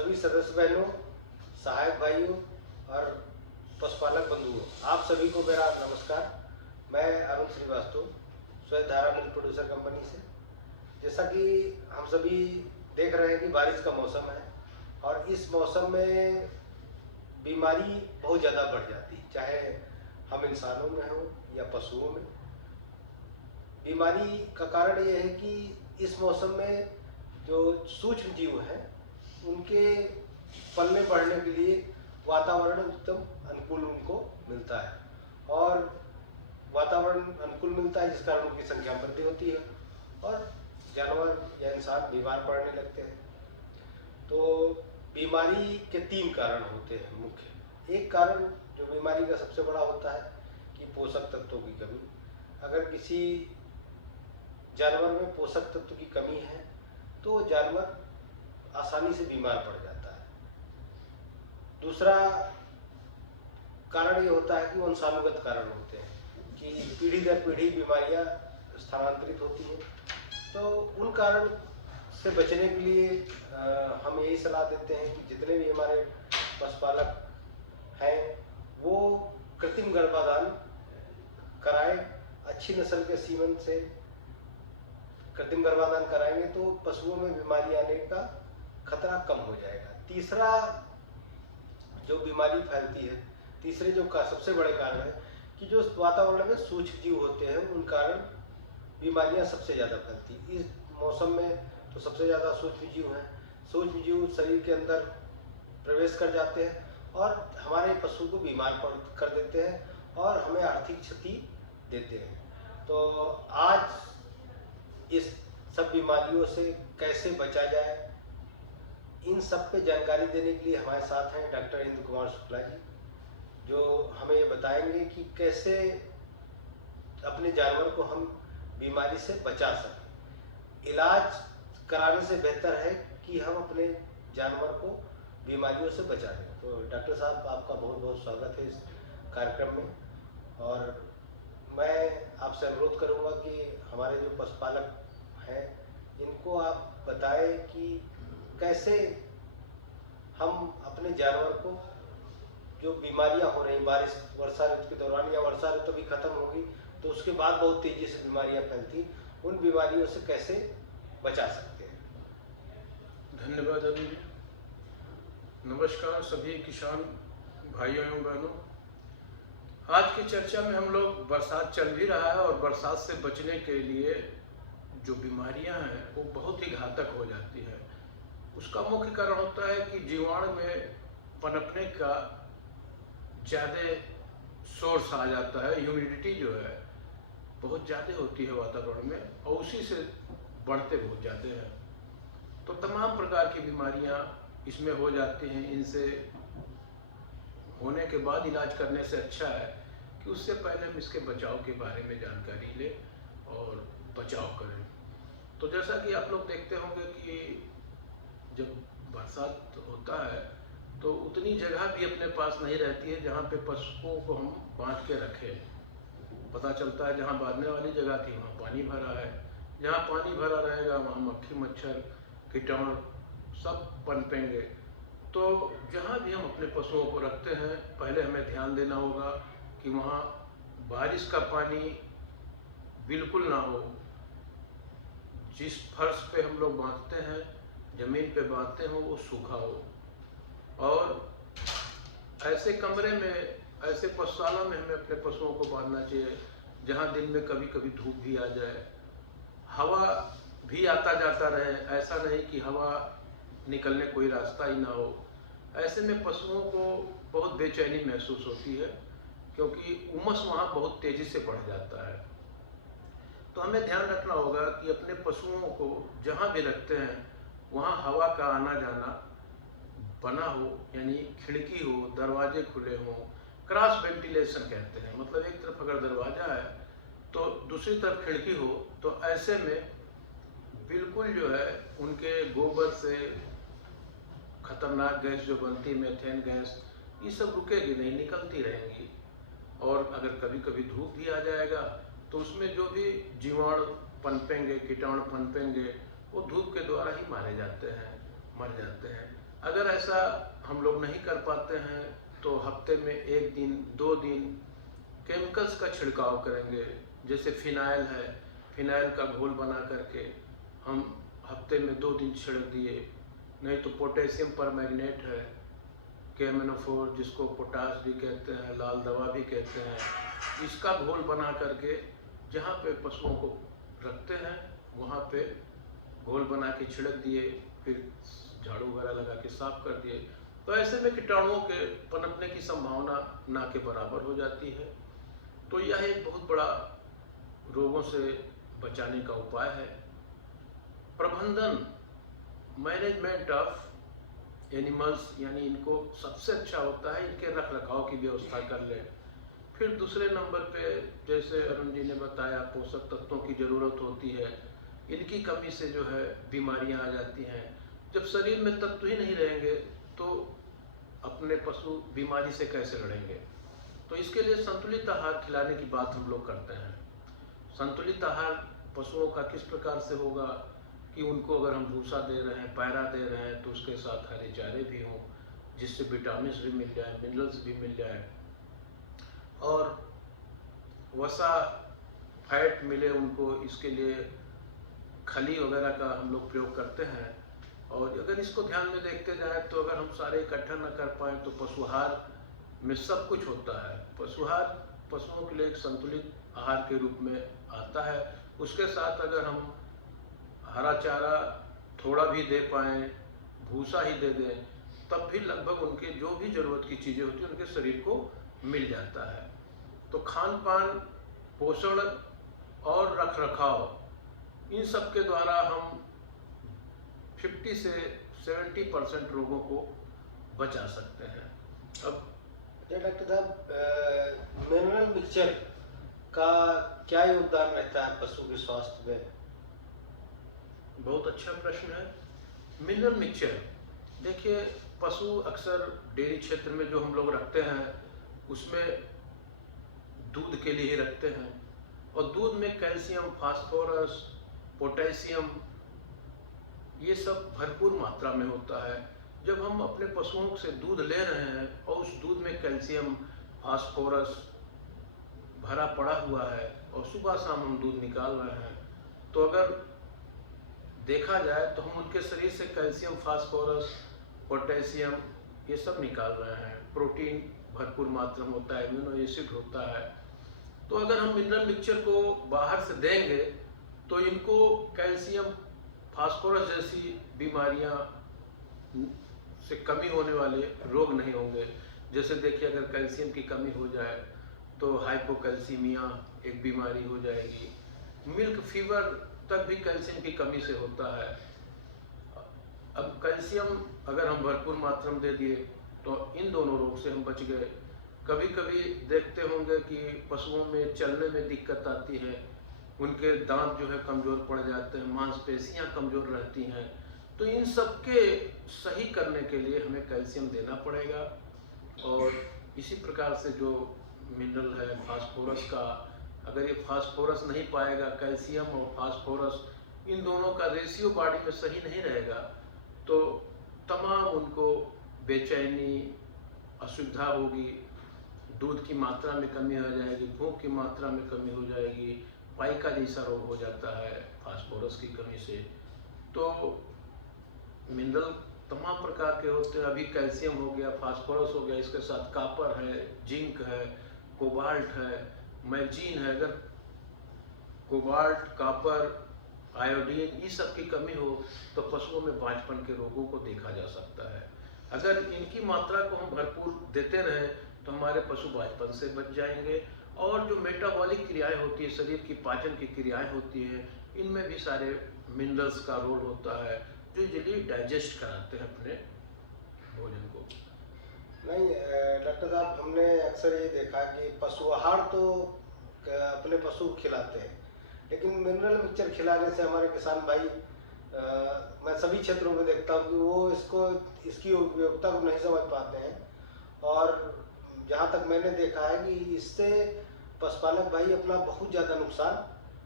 सभी सदस्य बहनों, सहायक भाइयों और पशुपालक बंधुओं, आप सभी को मेरा नमस्कार। मैं अरुण श्रीवास्तव, स्वयं धारा मिल्क प्रोड्यूसर कंपनी से। जैसा कि हम सभी देख रहे हैं कि बारिश का मौसम है और इस मौसम में बीमारी बहुत ज़्यादा बढ़ जाती है, चाहे हम इंसानों में हो या पशुओं में। बीमारी का कारण ये है कि इस मौसम में जो सूक्ष्म जीव हैं उनके पलने बढ़ने के लिए वातावरण एकदम अनुकूल उनको मिलता है और वातावरण अनुकूल मिलता है जिस कारण उनकी संख्या में वृद्धि होती है और जानवर या इंसान बीमार पड़ने लगते हैं। तो बीमारी के 3 कारण होते हैं मुख्य। एक कारण जो बीमारी का सबसे बड़ा होता है कि पोषक तत्वों की कमी। अगर किसी जानवर में पोषक तत्व की कमी है तो जानवर आसानी से बीमार पड़ जाता है। दूसरा कारण ये होता है कि वंशानुगत कारण होते हैं कि पीढ़ी दर पीढ़ी बीमारियां स्थानांतरित होती हैं। तो उन कारण से बचने के लिए हम यही सलाह देते हैं कि जितने भी हमारे पशुपालक हैं वो कृत्रिम गर्भाधान कराएं। अच्छी नस्ल के सीमन से कृत्रिम गर्भाधान कराएंगे तो पशुओं में बीमारी आने का खतरा कम हो जाएगा। तीसरा जो बीमारी फैलती है, तीसरे जो सबसे बड़े कारण है कि जो वातावरण में सूक्ष्म जीव होते हैं उन कारण बीमारियां सबसे ज़्यादा फैलती हैं। इस मौसम में तो सबसे ज़्यादा सूक्ष्म जीव हैं। सूक्ष्म जीव शरीर के अंदर प्रवेश कर जाते हैं और हमारे पशु को बीमार कर देते हैं और हमें आर्थिक क्षति देते हैं। तो आज इस सब बीमारियों से कैसे बचा जाए, इन सब पे जानकारी देने के लिए हमारे साथ हैं डॉक्टर इंद्र कुमार शुक्ला जी, जो हमें ये बताएंगे कि कैसे अपने जानवर को हम बीमारी से बचा सकें। इलाज कराने से बेहतर है कि हम अपने जानवर को बीमारियों से बचा लें। तो डॉक्टर साहब, आपका बहुत बहुत स्वागत है इस कार्यक्रम में। और मैं आपसे अनुरोध करूंगा कि हमारे जो पशुपालक हैं इनको आप बताएं कि कैसे हम अपने जानवर को, जो बीमारियां हो रही, बारिश वर्षा ऋतु के दौरान या वर्षा ऋतु भी खत्म होगी तो उसके बाद बहुत तेजी से बीमारियां फैलती, उन बीमारियों से कैसे बचा सकते हैं। धन्यवाद अरुण जी। नमस्कार सभी किसान भाइयों एवं बहनों। आज की चर्चा में हम लोग, बरसात चल भी रहा है और बरसात से बचने के लिए जो बीमारियां हैं वो बहुत ही घातक हो जाती है। उसका मुख्य कारण होता है कि जीवाणु में पनपने का ज़्यादा सोर्स आ जाता है। ह्यूमिडिटी जो है बहुत ज़्यादा होती है वातावरण में और उसी से बढ़ते बहुत जाते हैं। तो तमाम प्रकार की बीमारियां इसमें हो जाती हैं। इनसे होने के बाद इलाज करने से अच्छा है कि उससे पहले हम इसके बचाव के बारे में जानकारी लें और बचाव करें। तो जैसा कि आप लोग देखते होंगे कि जब बरसात होता है तो उतनी जगह भी अपने पास नहीं रहती है जहाँ पे पशुओं को हम बांध के रखें। पता चलता है जहाँ बांधने वाली जगह थी वहाँ पानी भरा है। जहाँ पानी भरा रहेगा वहाँ मक्खी मच्छर कीटाणु सब पनपेंगे। तो जहाँ भी हम अपने पशुओं को रखते हैं पहले हमें ध्यान देना होगा कि वहाँ बारिश का पानी बिल्कुल ना हो। जिस फर्श पे हम लोग बांधते हैं, ज़मीन पे बांधते हो, वो सूखा हो। और ऐसे कमरे में, ऐसे पशुशाला में हमें अपने पशुओं को बांधना चाहिए जहाँ दिन में कभी कभी धूप भी आ जाए, हवा भी आता जाता रहे। ऐसा नहीं कि हवा निकलने कोई रास्ता ही ना हो। ऐसे में पशुओं को बहुत बेचैनी महसूस होती है क्योंकि उमस वहाँ बहुत तेज़ी से बढ़ जाता है। तो हमें ध्यान रखना होगा कि अपने पशुओं को जहाँ भी रखते हैं वहाँ हवा का आना जाना बना हो, यानी खिड़की हो, दरवाजे खुले हों। क्रॉस वेंटिलेशन कहते हैं, मतलब एक तरफ अगर दरवाज़ा है तो दूसरी तरफ खिड़की हो। तो ऐसे में बिल्कुल जो है उनके गोबर से खतरनाक गैस जो बनती, मीथेन गैस, ये सब रुकेगी नहीं, निकलती रहेंगी। और अगर कभी कभी धूप भी आ जाएगा तो उसमें जो भी जीवाणु पनपेंगे, कीटाणु पनपेंगे, वो धूप के द्वारा ही मारे जाते हैं, मर जाते हैं। अगर ऐसा हम लोग नहीं कर पाते हैं तो हफ्ते में 1 दिन 2 दिन केमिकल्स का छिड़काव करेंगे। जैसे फिनाइल है, फिनाइल का घोल बना करके हम हफ्ते में 2 दिन छिड़क दिए। नहीं तो पोटेशियम परमैंगनेट है, केमेनोफोर जिसको पोटाश भी कहते हैं, लाल दवा भी कहते हैं, इसका घोल बना करके जहाँ पे पशुओं को रखते हैं वहाँ पे घोल बना के छिड़क दिए, फिर झाड़ू वगैरह लगा के साफ कर दिए। तो ऐसे में कीटाणुओं के पनपने की संभावना ना के बराबर हो जाती है। तो यह एक बहुत बड़ा रोगों से बचाने का उपाय है। प्रबंधन, मैनेजमेंट ऑफ एनिमल्स, यानी इनको सबसे अच्छा होता है इनके रख रखाव की व्यवस्था कर ले। फिर दूसरे नंबर पे जैसे अरुण जी ने बताया, पोषक तत्वों की ज़रूरत होती है। इनकी कमी से जो है बीमारियां आ जाती हैं। जब शरीर में तत्व ही नहीं रहेंगे तो अपने पशु बीमारी से कैसे लड़ेंगे। तो इसके लिए संतुलित आहार खिलाने की बात हम लोग करते हैं। संतुलित आहार पशुओं का किस प्रकार से होगा कि उनको अगर हम भूसा दे रहे हैं, पैरा दे रहे हैं, तो उसके साथ हरे चारे भी हों जिससे विटामिन भी मिल जाए, मिनरल्स भी मिल जाए और वसा फैट मिले उनको। इसके लिए खली वगैरह का हम लोग प्रयोग करते हैं। और अगर इसको ध्यान में देखते जाए तो अगर हम सारे इकट्ठा न कर पाए तो पशुहार में सब कुछ होता है। पशुहार पशुओं के लिए एक संतुलित आहार के रूप में आता है। उसके साथ अगर हम हरा चारा थोड़ा भी दे पाएँ, भूसा ही दे दें, तब भी लगभग उनके जो भी ज़रूरत की चीज़ें होती हैं उनके शरीर को मिल जाता है। तो खान पान, पोषण और रख रखाव, इन सब के द्वारा हम 50 से 70% रोगों को बचा सकते हैं। अब डॉक्टर साहब, मिनरल मिक्सचर का क्या योगदान रहता है पशु के स्वास्थ्य में? बहुत अच्छा प्रश्न है। मिनरल मिक्सचर, देखिए पशु अक्सर डेयरी क्षेत्र में जो हम लोग रखते हैं उसमें दूध के लिए ही रखते हैं और दूध में कैल्शियम, फास्फोरस, पोटेशियम ये सब भरपूर मात्रा में होता है। जब हम अपने पशुओं से दूध ले रहे हैं और उस दूध में कैल्शियम, फास्फोरस भरा पड़ा हुआ है और सुबह शाम हम दूध निकाल रहे हैं, तो अगर देखा जाए तो हम उनके शरीर से कैल्शियम, फास्फोरस, पोटेशियम ये सब निकाल रहे हैं। प्रोटीन भरपूर मात्रा में होता है, एमिनो एसिड होता है। तो अगर हम मिनरल मिक्सचर को बाहर से देंगे तो इनको कैल्शियम, फास्फोरस जैसी बीमारियां से कमी होने वाले रोग नहीं होंगे। जैसे देखिए अगर कैल्शियम की कमी हो जाए तो हाइपोकैल्सीमिया एक बीमारी हो जाएगी। मिल्क फीवर तक भी कैल्शियम की कमी से होता है। अब कैल्शियम अगर हम भरपूर मात्रा में दे दिए तो इन दोनों रोग से हम बच गए। कभी कभी देखते होंगे कि पशुओं में चलने में दिक्कत आती है, उनके दांत जो है कमज़ोर पड़ जाते हैं, मांसपेशियां कमज़ोर रहती हैं। तो इन सब के सही करने के लिए हमें कैल्शियम देना पड़ेगा। और इसी प्रकार से जो मिनरल है फास्फोरस का, अगर ये फास्फोरस नहीं पाएगा, कैल्शियम और फास्फोरस इन दोनों का रेशियो बॉडी में सही नहीं रहेगा तो तमाम उनको बेचैनी, असुविधा होगी, दूध की मात्रा में कमी हो जाएगी, भूख की मात्रा में कमी हो जाएगी, पाइका जैसा रोग हो जाता है फास्फोरस की कमी से। तो मिनरल तमाम प्रकार के होते हैं। अभी कैल्शियम हो गया, फास्फोरस हो गया, इसके साथ कॉपर है, जिंक है, कोबाल्ट है, मैग्नीज है। अगर कोबाल्ट, कॉपर, आयोडीन इस सब की कमी हो तो पशुओं में बांझपन के रोगों को देखा जा सकता है। अगर इनकी मात्रा को हम भरपूर देते रहें तो हमारे पशु बांझपन से बच जाएंगे। और जो मेटाबॉलिक क्रियाएं होती है, शरीर की पाचन की क्रियाएं होती हैं, इनमें भी सारे मिनरल्स का रोल होता है जो इजीली डाइजेस्ट कराते हैं अपने भोजन को। नहीं डॉक्टर साहब, हमने अक्सर ये देखा कि पशु आहार तो अपने पशु को खिलाते हैं, लेकिन मिनरल मिक्सचर खिलाने से हमारे किसान भाई, मैं सभी क्षेत्रों में देखता हूँ कि वो इसकी उपयोगिता को नहीं समझ पाते हैं। और जहाँ तक मैंने देखा है कि इससे पशुपालक भाई अपना बहुत ज़्यादा नुकसान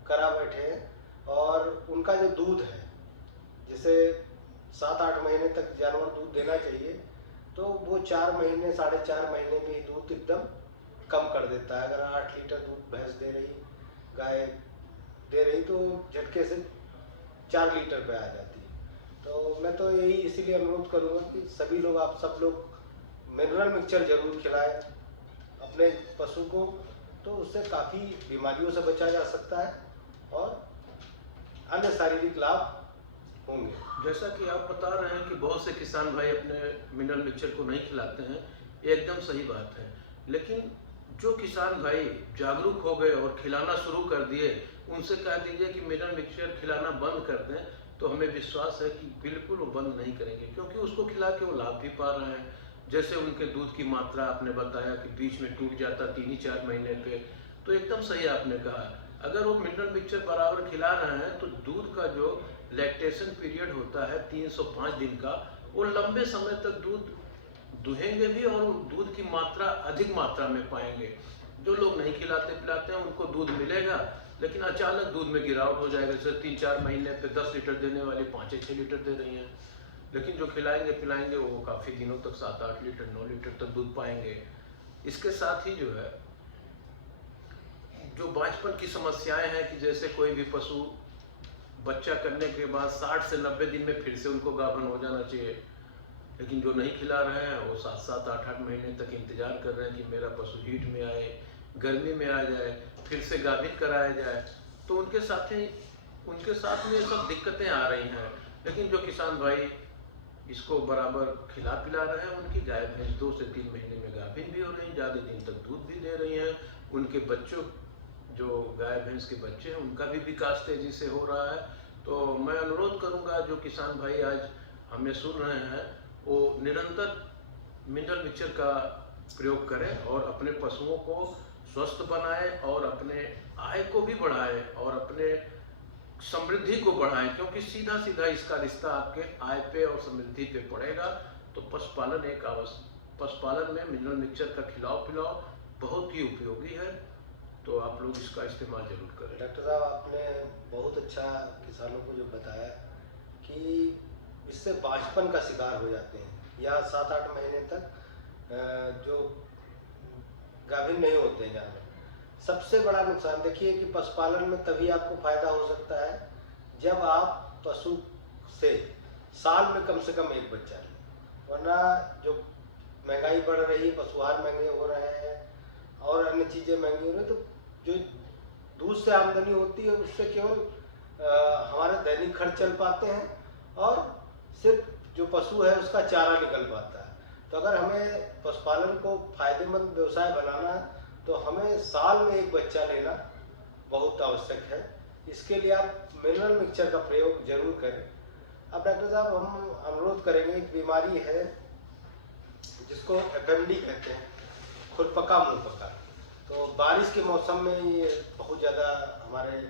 करा बैठे हैं। और उनका जो दूध है, जैसे 7-8 महीने तक जानवर दूध देना चाहिए, तो वो 4 महीने 4.5 महीने में ही दूध एकदम कम कर देता है। अगर 8 लीटर दूध भैंस दे रही, गाय दे रही, तो झटके से 4 लीटर पे आ जाती है। तो मैं तो यही इसीलिए अनुरोध करूँगा कि सभी लोग, आप सब लोग मिनरल मिक्सचर जरूर खिलाएं अपने पशु को, तो उससे काफ़ी बीमारियों से बचा जा सकता है और अन्य शारीरिक लाभ होंगे। जैसा कि आप बता रहे हैं कि बहुत से किसान भाई अपने मिनरल मिक्सचर को नहीं खिलाते हैं, ये एकदम सही बात है। लेकिन जो किसान भाई जागरूक हो गए और खिलाना शुरू कर दिए, उनसे कह दीजिए कि मिनरल मिक्सचर खिलाना बंद कर दें, तो हमें विश्वास है कि बिल्कुल वो बंद नहीं करेंगे, क्योंकि उसको खिला के वो लाभ भी पा रहे हैं। जैसे उनके दूध की मात्रा आपने बताया कि बीच में टूट जाता 3-4 महीने पे, तो एकदम सही आपने कहा। अगर वो मिनरल मिक्सचर बराबर खिला रहे हैं तो दूध का जो लैक्टेशन पीरियड होता है 305 दिन का, वो लंबे समय तक दूध दुहेंगे भी और दूध की मात्रा अधिक मात्रा में पाएंगे। जो लोग नहीं खिलाते पिलाते हैं उनको दूध मिलेगा, लेकिन अचानक दूध में गिरावट हो जाएगा। जैसे 3-4 महीने पे 10 लीटर देने वाली 5-6 लीटर दे रही हैं, लेकिन जो खिलाएंगे पिलाएंगे वो काफ़ी दिनों तक 7-8 लीटर 9 लीटर तक दूध पाएंगे। इसके साथ ही जो है, जो बांझपन की समस्याएं हैं कि जैसे कोई भी पशु बच्चा करने के बाद 60 से 90 दिन में फिर से उनको गाभिन हो जाना चाहिए, लेकिन जो नहीं खिला रहे हैं वो 7-7 8-8 महीने तक इंतजार कर रहे हैं कि मेरा पशु हीट में आए, गर्मी में आ जाए, फिर से गाभिन कराया जाए। तो उनके साथ में ये सब दिक्कतें आ रही हैं। लेकिन जो किसान भाई इसको बराबर खिला पिला रहे हैं, उनकी गाय भैंस 2 से 3 महीने में गाभिन भी हो रही हैं, ज़्यादा दिन तक दूध भी दे रही हैं। उनके बच्चों, जो गाय भैंस के बच्चे हैं, उनका भी विकास तेजी से हो रहा है। तो मैं अनुरोध करूंगा जो किसान भाई आज हमें सुन रहे हैं, वो निरंतर मिनरल मिक्सचर का प्रयोग करें और अपने पशुओं को स्वस्थ बनाएं और अपने आय को भी बढ़ाएं और अपने समृद्धि को बढ़ाएं, क्योंकि सीधा सीधा इसका रिश्ता आपके आय पे और समृद्धि पे पड़ेगा। तो पशुपालन में मिनरल मिक्सचर का खिलाओ पिलाओ बहुत ही उपयोगी है, तो आप लोग इसका इस्तेमाल जरूर करें। डॉक्टर साहब, आपने बहुत अच्छा किसानों को जो बताया कि इससे बांझपन का शिकार हो जाते हैं या 7-8 महीने तक जो गाभिन नहीं होते हैं जानवर। सबसे बड़ा नुकसान देखिए कि पशुपालन में तभी आपको फायदा हो सकता है जब आप पशु से साल में कम से कम एक बच्चा लें, वरना जो महंगाई बढ़ रही है, पशुआहार महंगे हो रहे हैं और अन्य चीज़ें महंगी हो रही हैं, तो जो दूध से आमदनी होती है उससे केवल हमारे दैनिक खर्च चल पाते हैं और सिर्फ जो पशु है उसका चारा निकल पाता है। तो अगर हमें पशुपालन को फायदेमंद व्यवसाय बनाना है तो हमें साल में एक बच्चा लेना बहुत आवश्यक है। इसके लिए आप मिनरल मिक्सचर का प्रयोग जरूर करें। अब डॉक्टर साहब, हम अनुरोध करेंगे, एक बीमारी है जिसको FMD कहते हैं, खुरपका मुंहपका। तो बारिश के मौसम में ये बहुत ज़्यादा हमारे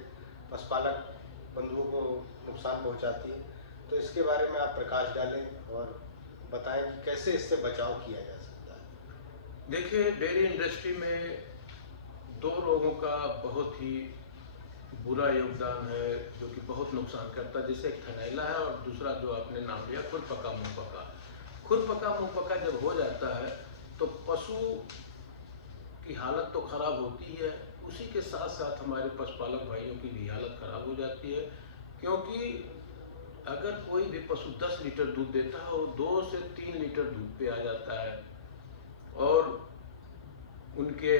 पशुपालक बंधुओं को नुकसान पहुंचाती है। तो इसके बारे में आप प्रकाश डालें और बताएं कि कैसे इससे बचाव किया जा सकता है। देखिए, डेयरी इंडस्ट्री में 2 रोगों का बहुत ही बुरा योगदान है जो कि बहुत नुकसान करता है। जैसे एक थनैला है और दूसरा जो आपने नाम लिया खुरपका मुंहपका। खुरपका मुंहपका जब हो जाता है तो पशु की हालत तो खराब होती है, उसी के साथ साथ हमारे पशुपालक भाइयों की भी हालत खराब हो जाती है, क्योंकि अगर कोई भी पशु 10 लीटर दूध देता है वो 2 से 3 लीटर दूध पे आ जाता है। और उनके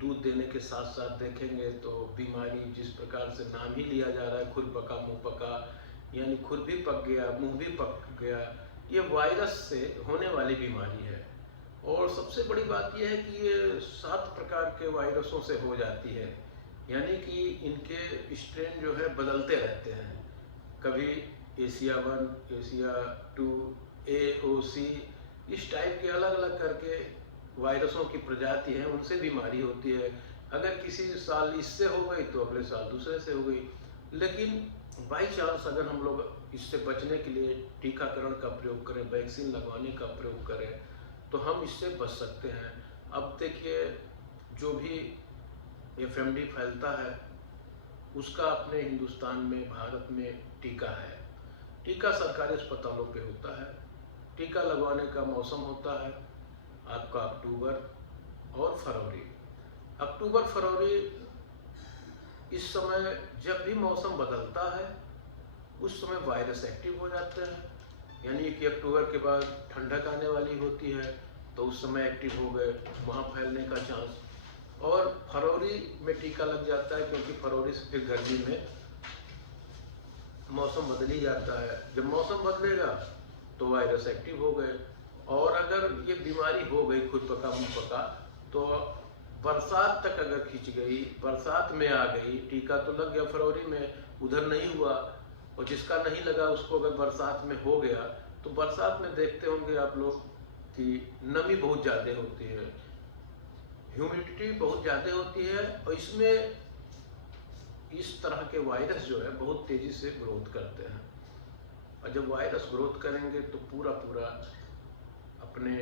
दूध देने के साथ साथ देखेंगे तो बीमारी जिस प्रकार से नाम ही लिया जा रहा है, खुरपका मुंहपका, यानी खुर भी पक गया, मुंह भी पक गया, ये वायरस से होने वाली बीमारी है। और सबसे बड़ी बात यह है कि ये 7 प्रकार के वायरसों से हो जाती है, यानी कि इनके स्ट्रेन जो है बदलते रहते हैं। कभी एशिया 1, एशिया 2, AOC, इस टाइप के अलग अलग करके वायरसों की प्रजाति है, उनसे बीमारी होती है। अगर किसी साल इससे हो गई तो अगले साल दूसरे से हो गई। लेकिन बाई चांस अगर हम लोग इससे बचने के लिए टीकाकरण का प्रयोग करें, वैक्सीन लगवाने का प्रयोग करें, तो हम इससे बच सकते हैं। अब देखिए, जो भी FMD फैलता है उसका अपने हिंदुस्तान में, भारत में टीका है, टीका सरकारी अस्पतालों पे होता है। टीका लगवाने का मौसम होता है आपका अक्टूबर और फरवरी। अक्टूबर फरवरी इस समय जब भी मौसम बदलता है उस समय वायरस एक्टिव हो जाते हैं, यानी कि अक्टूबर के बाद ठंडक आने वाली होती है तो उस समय एक्टिव हो गए, वहाँ फैलने का चांस। और फरवरी में टीका लग जाता है क्योंकि फरवरी से फिर गर्मी में मौसम बदल ही जाता है। जब मौसम बदलेगा तो वायरस एक्टिव हो गए, और अगर ये बीमारी हो गई खुद पका मुँह पका तो बरसात तक अगर खींच गई, बरसात में आ गई, टीका तो लग गया फरवरी में, उधर नहीं हुआ, और जिसका नहीं लगा उसको अगर बरसात में हो गया तो बरसात में देखते होंगे आप लोग कि नमी बहुत ज़्यादा होती है, ह्यूमिडिटी बहुत ज़्यादा होती है, और इसमें इस तरह के वायरस जो है बहुत तेज़ी से ग्रोथ करते हैं। और जब वायरस ग्रोथ करेंगे तो पूरा अपने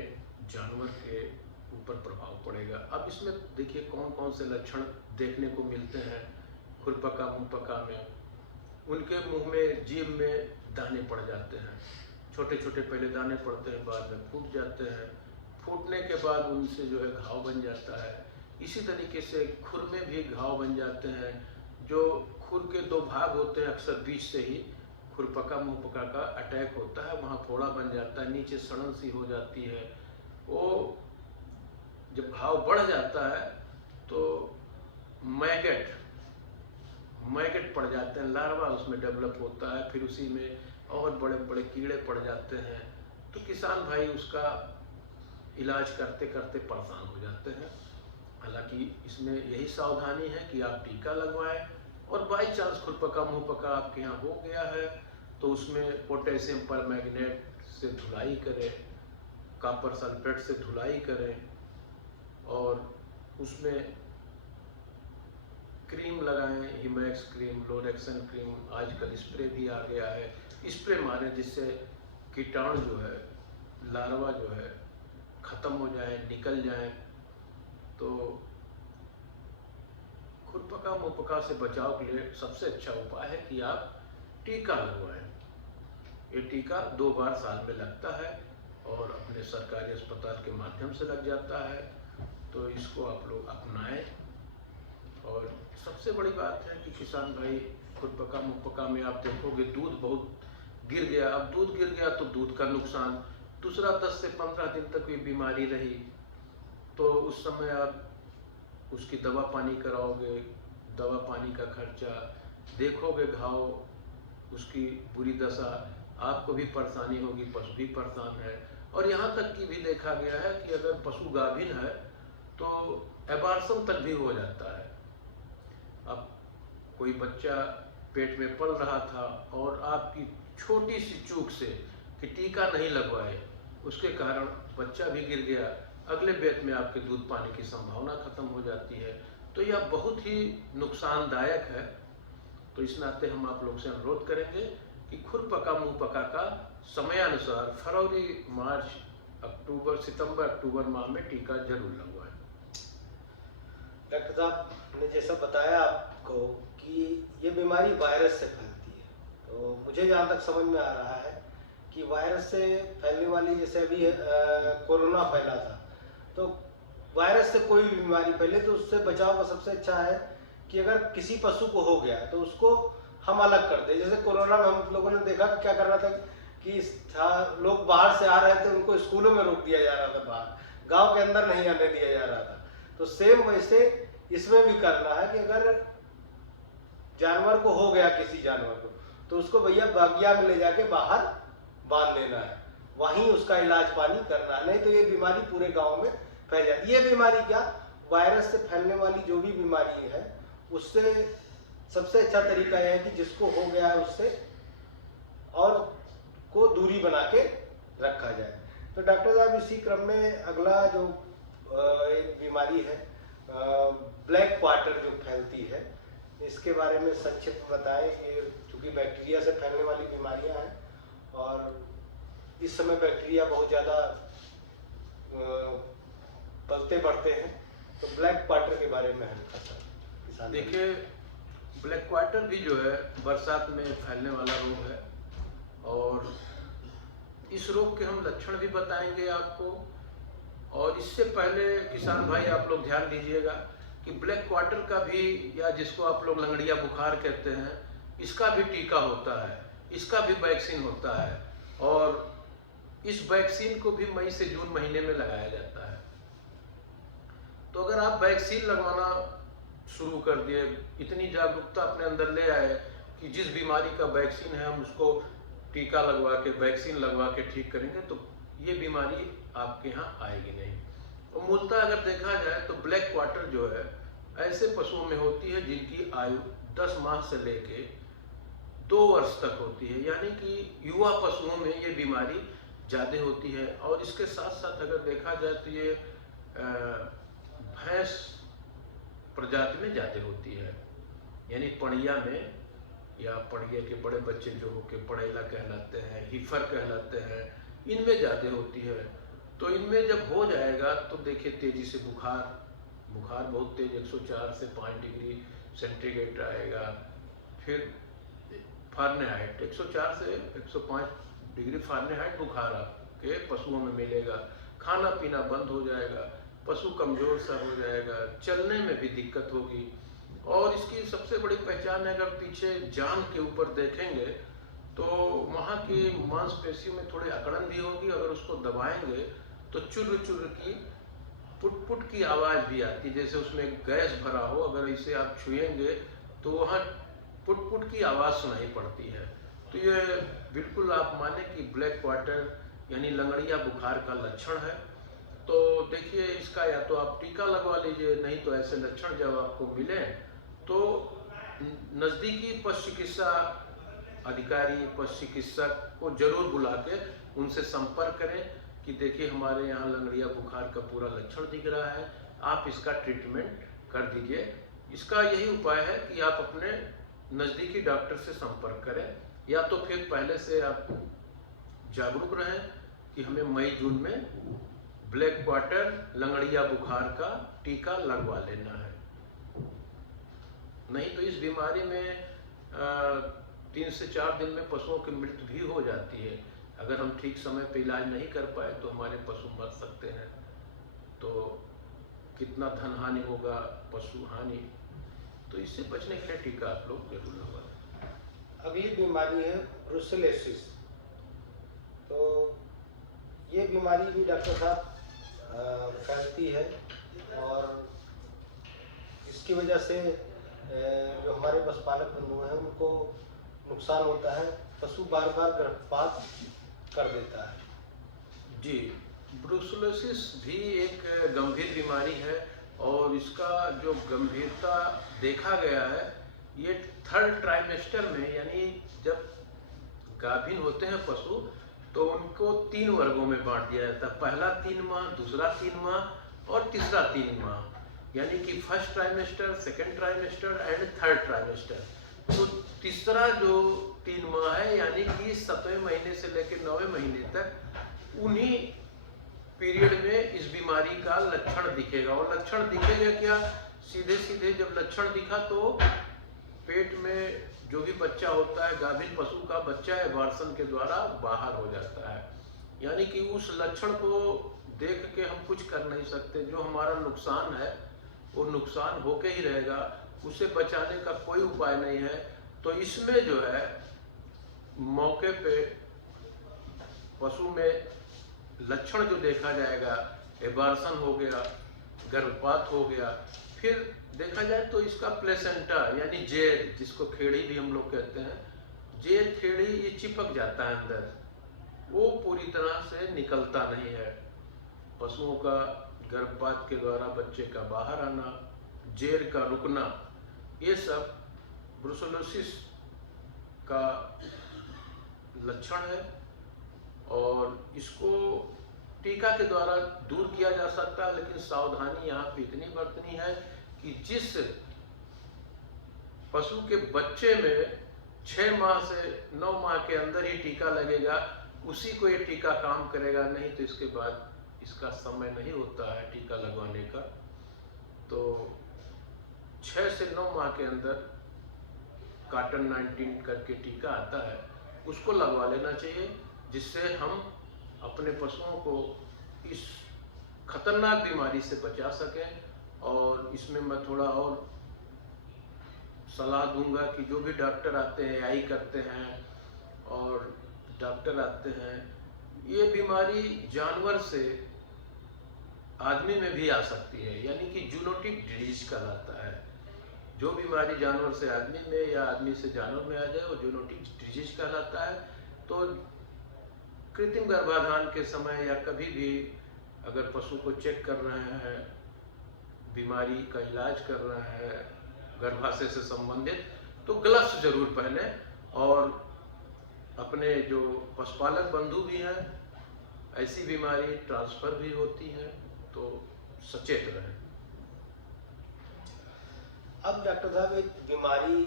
जानवर के ऊपर प्रभाव पड़ेगा। अब इसमें देखिए कौन कौन से लक्षण देखने को मिलते हैं खुरपका मुँह पका में। उनके मुंह में, जीभ में दाने पड़ जाते हैं, छोटे छोटे पहले दाने पड़ते हैं, बाद में फूट जाते हैं, फूटने के बाद उनसे जो है घाव बन जाता है। इसी तरीके से खुर में भी घाव बन जाते हैं। जो खुर के दो भाग होते हैं, अक्सर बीच से ही खुरपका मुँह पका का अटैक होता है, वहाँ फोड़ा बन जाता है, नीचे सड़न सी हो जाती है। वो जब घाव बढ़ जाता है तो मैगेट पड़ जाते हैं, लार्वा उसमें डेवलप होता है, फिर उसी में और बड़े बड़े कीड़े पड़ जाते हैं। तो किसान भाई उसका इलाज करते करते परेशान हो जाते हैं। हालांकि इसमें यही सावधानी है कि आप टीका लगवाएं, और बाई चांस खुरपका मुँह पका आपके यहाँ हो गया है तो उसमें पोटेशियम परमैंगनेट से धुलाई करें, कॉपर सल्फेट से धुलाई करें, और उसमें क्रीम लगाएं, हिमैक्स क्रीम, लोरेक्सन क्रीम, आजकल स्प्रे भी आ गया है, स्प्रे मारें जिससे कीटाणु जो है, लार्वा जो है ख़त्म हो जाए, निकल जाए। तो खुरपका मुँह पका से बचाव के लिए सबसे अच्छा उपाय है कि आप टीका लगवाएं। ये टीका 2 बार साल में लगता है और अपने सरकारी अस्पताल के माध्यम से लग जाता है, तो इसको आप लोग अपनाएं। और सबसे बड़ी बात है कि किसान भाई खुरपका मुँह पका में आप देखोगे दूध बहुत गिर गया। अब दूध गिर गया तो दूध का नुकसान, दूसरा 10 से 15 दिन तक ये बीमारी रही तो उस समय आप उसकी दवा पानी कराओगे, दवा पानी का खर्चा, देखोगे घाव, उसकी बुरी दशा, आपको भी परेशानी होगी, पशु भी परेशान है। और यहाँ तक कि भी देखा गया है कि अगर पशु गाभिन है तो एबार्सन तक भी हो जाता है। अब कोई बच्चा पेट में पल रहा था और आपकी छोटी सी चूक से कि टीका नहीं लगवाए, उसके कारण बच्चा भी गिर गया, अगले बेत में आपके दूध पाने की संभावना खत्म हो जाती है। तो यह बहुत ही नुकसानदायक है। तो इस नाते हम आप लोग से अनुरोध करेंगे कि खुरपका मुँह पका का समयानुसार फरवरी, मार्च, अक्टूबर, सितंबर, अक्टूबर माह में टीका जरूर लगवाएं। डॉक्टर साहब ने जैसा बताया आपको कि ये बीमारी वायरस से फैलती है, तो मुझे जहाँ तक समझ में आ रहा है कि वायरस से फैलने वाली, जैसे अभी कोरोना फैला था, तो वायरस से कोई भी बीमारी फैले तो उससे बचाव का सबसे अच्छा है कि अगर किसी पशु को हो गया तो उसको हम अलग कर दें। जैसे कोरोना में हम लोगों ने देखा क्या कर रहा था कि लोग बाहर से आ रहे थे, उनको स्कूलों में रोक दिया जा रहा था, बाहर गांव के अंदर नहीं आने दिया जा रहा था। तो सेम वैसे इसमें भी करना है कि अगर जानवर को हो गया, किसी जानवर को, तो उसको भैया बागिया में ले जाके बाहर बांध देना है, वहीं उसका इलाज पानी करना है, नहीं तो ये बीमारी पूरे गांव में फैल जाती है। ये बीमारी क्या, वायरस से फैलने वाली जो भी बीमारी है उससे सबसे अच्छा तरीका यह है कि जिसको हो गया है उससे और को दूरी बना के रखा जाए। तो डॉक्टर साहब इसी क्रम में अगला जो एक बीमारी है ब्लैक क्वार्टर जो फैलती है, इसके बारे में संक्षिप्त बताएं। ये चूँकि बैक्टीरिया से फैलने वाली बीमारियां हैं और इस समय बैक्टीरिया बहुत ज़्यादा पलते बढ़ते हैं, तो ब्लैक क्वार्टर के बारे में हल्का सा किसान देखिए, ब्लैक क्वार्टर भी जो है बरसात में फैलने वाला रोग है और इस रोग के हम लक्षण भी बताएंगे आपको। और इससे पहले किसान भाई आप लोग ध्यान दीजिएगा कि ब्लैक क्वार्टर का भी, या जिसको आप लोग लंगड़िया बुखार कहते हैं, इसका भी टीका होता है, इसका भी वैक्सीन होता है। और इस वैक्सीन को भी मई से जून महीने में लगाया जाता है। तो अगर आप वैक्सीन लगवाना शुरू कर दिए, इतनी जागरूकता अपने अंदर ले आए कि जिस बीमारी का वैक्सीन है हम उसको टीका लगवा के, वैक्सीन लगवा के ठीक करेंगे, तो ये बीमारी आपके यहाँ आएगी नहीं। और मूलतः अगर देखा जाए तो ब्लैक क्वार्टर जो है ऐसे पशुओं में होती है जिनकी आयु 10 माह से लेके 2 वर्ष तक होती है, यानी कि युवा पशुओं में ये बीमारी ज़्यादा होती है। और इसके साथ साथ अगर देखा जाए तो ये भैंस प्रजाति में ज़्यादा होती है, यानी पड़िया में, या पड़िया के बड़े बच्चे जो हो के पड़ेला कहलाते हैं, हीफर कहलाते हैं, इनमें ज़्यादा होती है। तो इनमें जब हो जाएगा तो देखिए तेज़ी से बुखार बहुत तेज 104 से 5 डिग्री सेंटीग्रेड आएगा। फिर फारेनहाइट 104 से 105 डिग्री फारेनहाइट बुखार आपके पशुओं में मिलेगा। खाना पीना बंद हो जाएगा, पशु कमज़ोर सा हो जाएगा, चलने में भी दिक्कत होगी। और इसकी सबसे बड़ी पहचान है, अगर पीछे जान के ऊपर देखेंगे तो वहाँ की मांसपेशियों में थोड़ी अकड़न भी होगी। अगर उसको दबाएंगे तो चुर्र चुर्र की, पुट पुट की आवाज़ भी आती, जैसे उसमें गैस भरा हो। अगर इसे आप छुएंगे तो वहाँ पुट पुट की आवाज़ सुनाई पड़ती है। तो ये बिल्कुल आप माने कि ब्लैक क्वार्टर यानी लंगड़िया बुखार का लक्षण है। तो देखिए, इसका या तो आप टीका लगवा लीजिए, नहीं तो ऐसे लक्षण जब आपको मिले तो नज़दीकी पशु चिकित्सा अधिकारी, पशु चिकित्सक को जरूर बुला के उनसे संपर्क करें कि देखिए हमारे यहाँ लंगड़िया बुखार का पूरा लक्षण दिख रहा है, आप इसका ट्रीटमेंट कर दीजिए। इसका यही उपाय है कि आप अपने नज़दीकी डॉक्टर से संपर्क करें, या तो फिर पहले से आप जागरूक रहें कि हमें मई जून में ब्लैक क्वार्टर लंगड़िया बुखार का टीका लगवा लेना है। नहीं तो इस बीमारी में 3 से 4 दिन में पशुओं की मृत्यु भी हो जाती है। अगर हम ठीक समय पे इलाज नहीं कर पाए तो हमारे पशु मर सकते हैं। तो कितना धन हानि होगा, पशु हानि। तो इससे बचने के लिए टीका आप लोग जरूर लगवाएं। अगली बीमारी है ब्रुसेलोसिस। तो ये बीमारी भी डॉक्टर साहब फैलती है, और इसकी वजह से जो हमारे पशुपालक बंधु हैं उनको नुकसान होता है। पशु बार बार गर्भपात कर देता है। जी, ब्रुसेलोसिस भी एक गंभीर बीमारी है, और इसका जो गंभीरता देखा गया है, ये 3rd ट्राइमेस्टर में, यानी जब गाभिन होते हैं पशु तो उनको 3 वर्गों में बांट दिया जाता है। पहला 3 माह, दूसरा 3 माह और तीसरा 3 माह, यानी कि 1st trimester, 2nd trimester and 3rd trimester. तो तीसरा जो 3 माह है, यानी कि 7वें महीने से लेकर 9वें महीने तक, उन्हीं पीरियड में इस बीमारी का लक्षण दिखेगा। और लक्षण दिखेगा क्या? सीधे सीधे जब लक्षण दिखा तो पेट में जो भी बच्चा होता है, गाभिन पशु का बच्चा एबॉर्शन के द्वारा बाहर हो जाता है। यानी कि उस लक्षण को देख के हम कुछ कर नहीं सकते। जो हमारा नुकसान है वो नुकसान होके ही रहेगा, उसे बचाने का कोई उपाय नहीं है। तो इसमें जो है मौके पे पशु में लक्षण जो देखा जाएगा, एबॉर्शन हो गया, गर्भपात हो गया, फिर देखा जाए तो इसका प्लेसेंटा यानी जेर, जिसको खेड़ी भी हम लोग कहते हैं, जेर खेड़ी ये चिपक जाता है अंदर, वो पूरी तरह से निकलता नहीं है। पशुओं का गर्भपात के द्वारा बच्चे का बाहर आना, जेर का रुकना, ये सब ब्रुसेलोसिस का लक्षण है। और इसको टीका के द्वारा दूर किया जा सकता है, लेकिन सावधानी यहाँ पे इतनी बरतनी है कि जिस पशु के बच्चे में 6 माह से 9 माह के अंदर ही टीका लगेगा, उसी को ये टीका काम करेगा। नहीं तो इसके बाद इसका समय नहीं होता है टीका लगवाने का। तो 6 से 9 माह के अंदर कॉटन 19 करके टीका आता है, उसको लगवा लेना चाहिए, जिससे हम अपने पशुओं को इस खतरनाक बीमारी से बचा सकें। और इसमें मैं थोड़ा और सलाह दूंगा कि जो भी डॉक्टर आते हैं, आई करते हैं और डॉक्टर आते हैं, ये बीमारी जानवर से आदमी में भी आ सकती है, यानी कि जूनोटिक डिजीज कहलाता है। जो बीमारी जानवर से आदमी में या आदमी से जानवर में आ जाए वो जूनोटिक डिजीज कहलाता है। तो कृत्रिम गर्भाधान के समय या कभी भी अगर पशु को चेक कर रहे हैं, बीमारी का इलाज कर रहे हैं गर्भाशय से संबंधित, तो ग्लव्स जरूर पहने। और अपने जो पशुपालक बंधु भी हैं, ऐसी बीमारी ट्रांसफर भी होती है, तो सचेत रहें। अब डॉक्टर साहब, एक बीमारी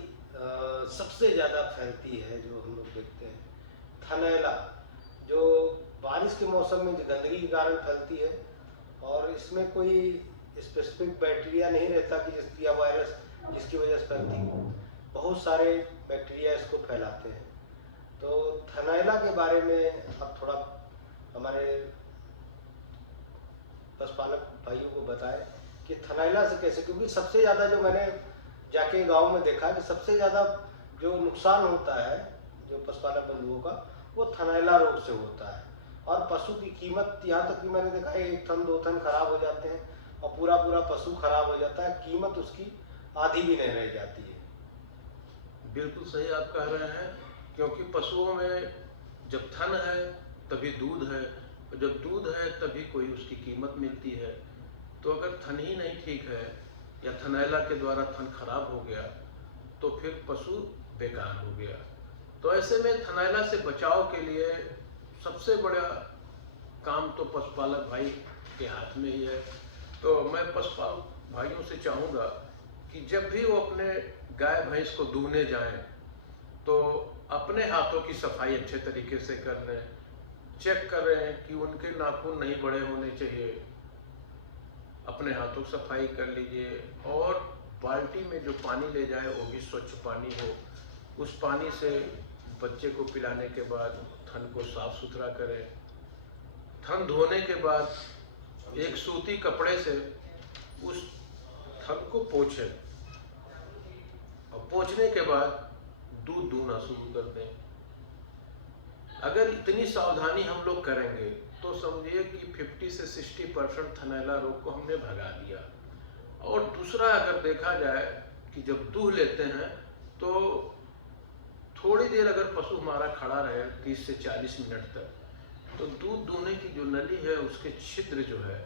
सबसे ज़्यादा फैलती है जो हम लोग देखते हैं, थनैला, जो बारिश के मौसम में गंदगी के कारण फैलती है। और इसमें कोई स्पेसिफिक बैक्टीरिया नहीं रहता कि जिसकी या वायरस जिसकी वजह से फैलती है, बहुत सारे बैक्टीरिया इसको फैलाते हैं। तो थनैला के बारे में आप थोड़ा हमारे पशुपालक भाइयों को बताएं कि थनैला से कैसे, क्योंकि सबसे ज़्यादा जो मैंने जाके गांव में देखा कि सबसे ज़्यादा जो नुकसान होता है जो पशुपालक बंधुओं का, वो थनैला रोग से होता है। और पशु की कीमत, यहाँ तक कि मैंने देखा है 1 थन 2 थन खराब हो जाते हैं और पूरा पूरा पशु खराब हो जाता है, कीमत उसकी आधी भी नहीं रह जाती है। बिल्कुल सही आप कह रहे हैं, क्योंकि पशुओं में जब थन है तभी दूध है, और जब दूध है तभी कोई उसकी कीमत मिलती है। तो अगर थन ही नहीं ठीक है या थनैला के द्वारा थन खराब हो गया तो फिर पशु बेकार हो गया। तो ऐसे में थनैला से बचाव के लिए सबसे बड़ा काम तो पशुपालक भाई के हाथ में ही है। तो मैं पशुपालक भाइयों से चाहूँगा कि जब भी वो अपने गाय भैंस को दूहने जाएं तो अपने हाथों की सफाई अच्छे तरीके से कर लें, चेक करें कि उनके नाखून नहीं बड़े होने चाहिए, अपने हाथों की सफाई कर लीजिए। और बाल्टी में जो पानी ले जाए वो भी स्वच्छ पानी हो, उस पानी से बच्चे को पिलाने के बाद थन को साफ सुथरा करें। थन धोने के बाद एक सूती कपड़े से उस थन को पोंछें और पोंछने के बाद दूध दूहना शुरू कर दें। अगर इतनी सावधानी हम लोग करेंगे तो समझिए कि 50 से 60% थनैला रोग को हमने भगा दिया। और दूसरा अगर देखा जाए कि जब दूह लेते हैं तो थोड़ी देर अगर पशु हमारा खड़ा रहे 30 से 40 मिनट तक, तो दूध दूहने की जो नली है उसके छिद्र जो है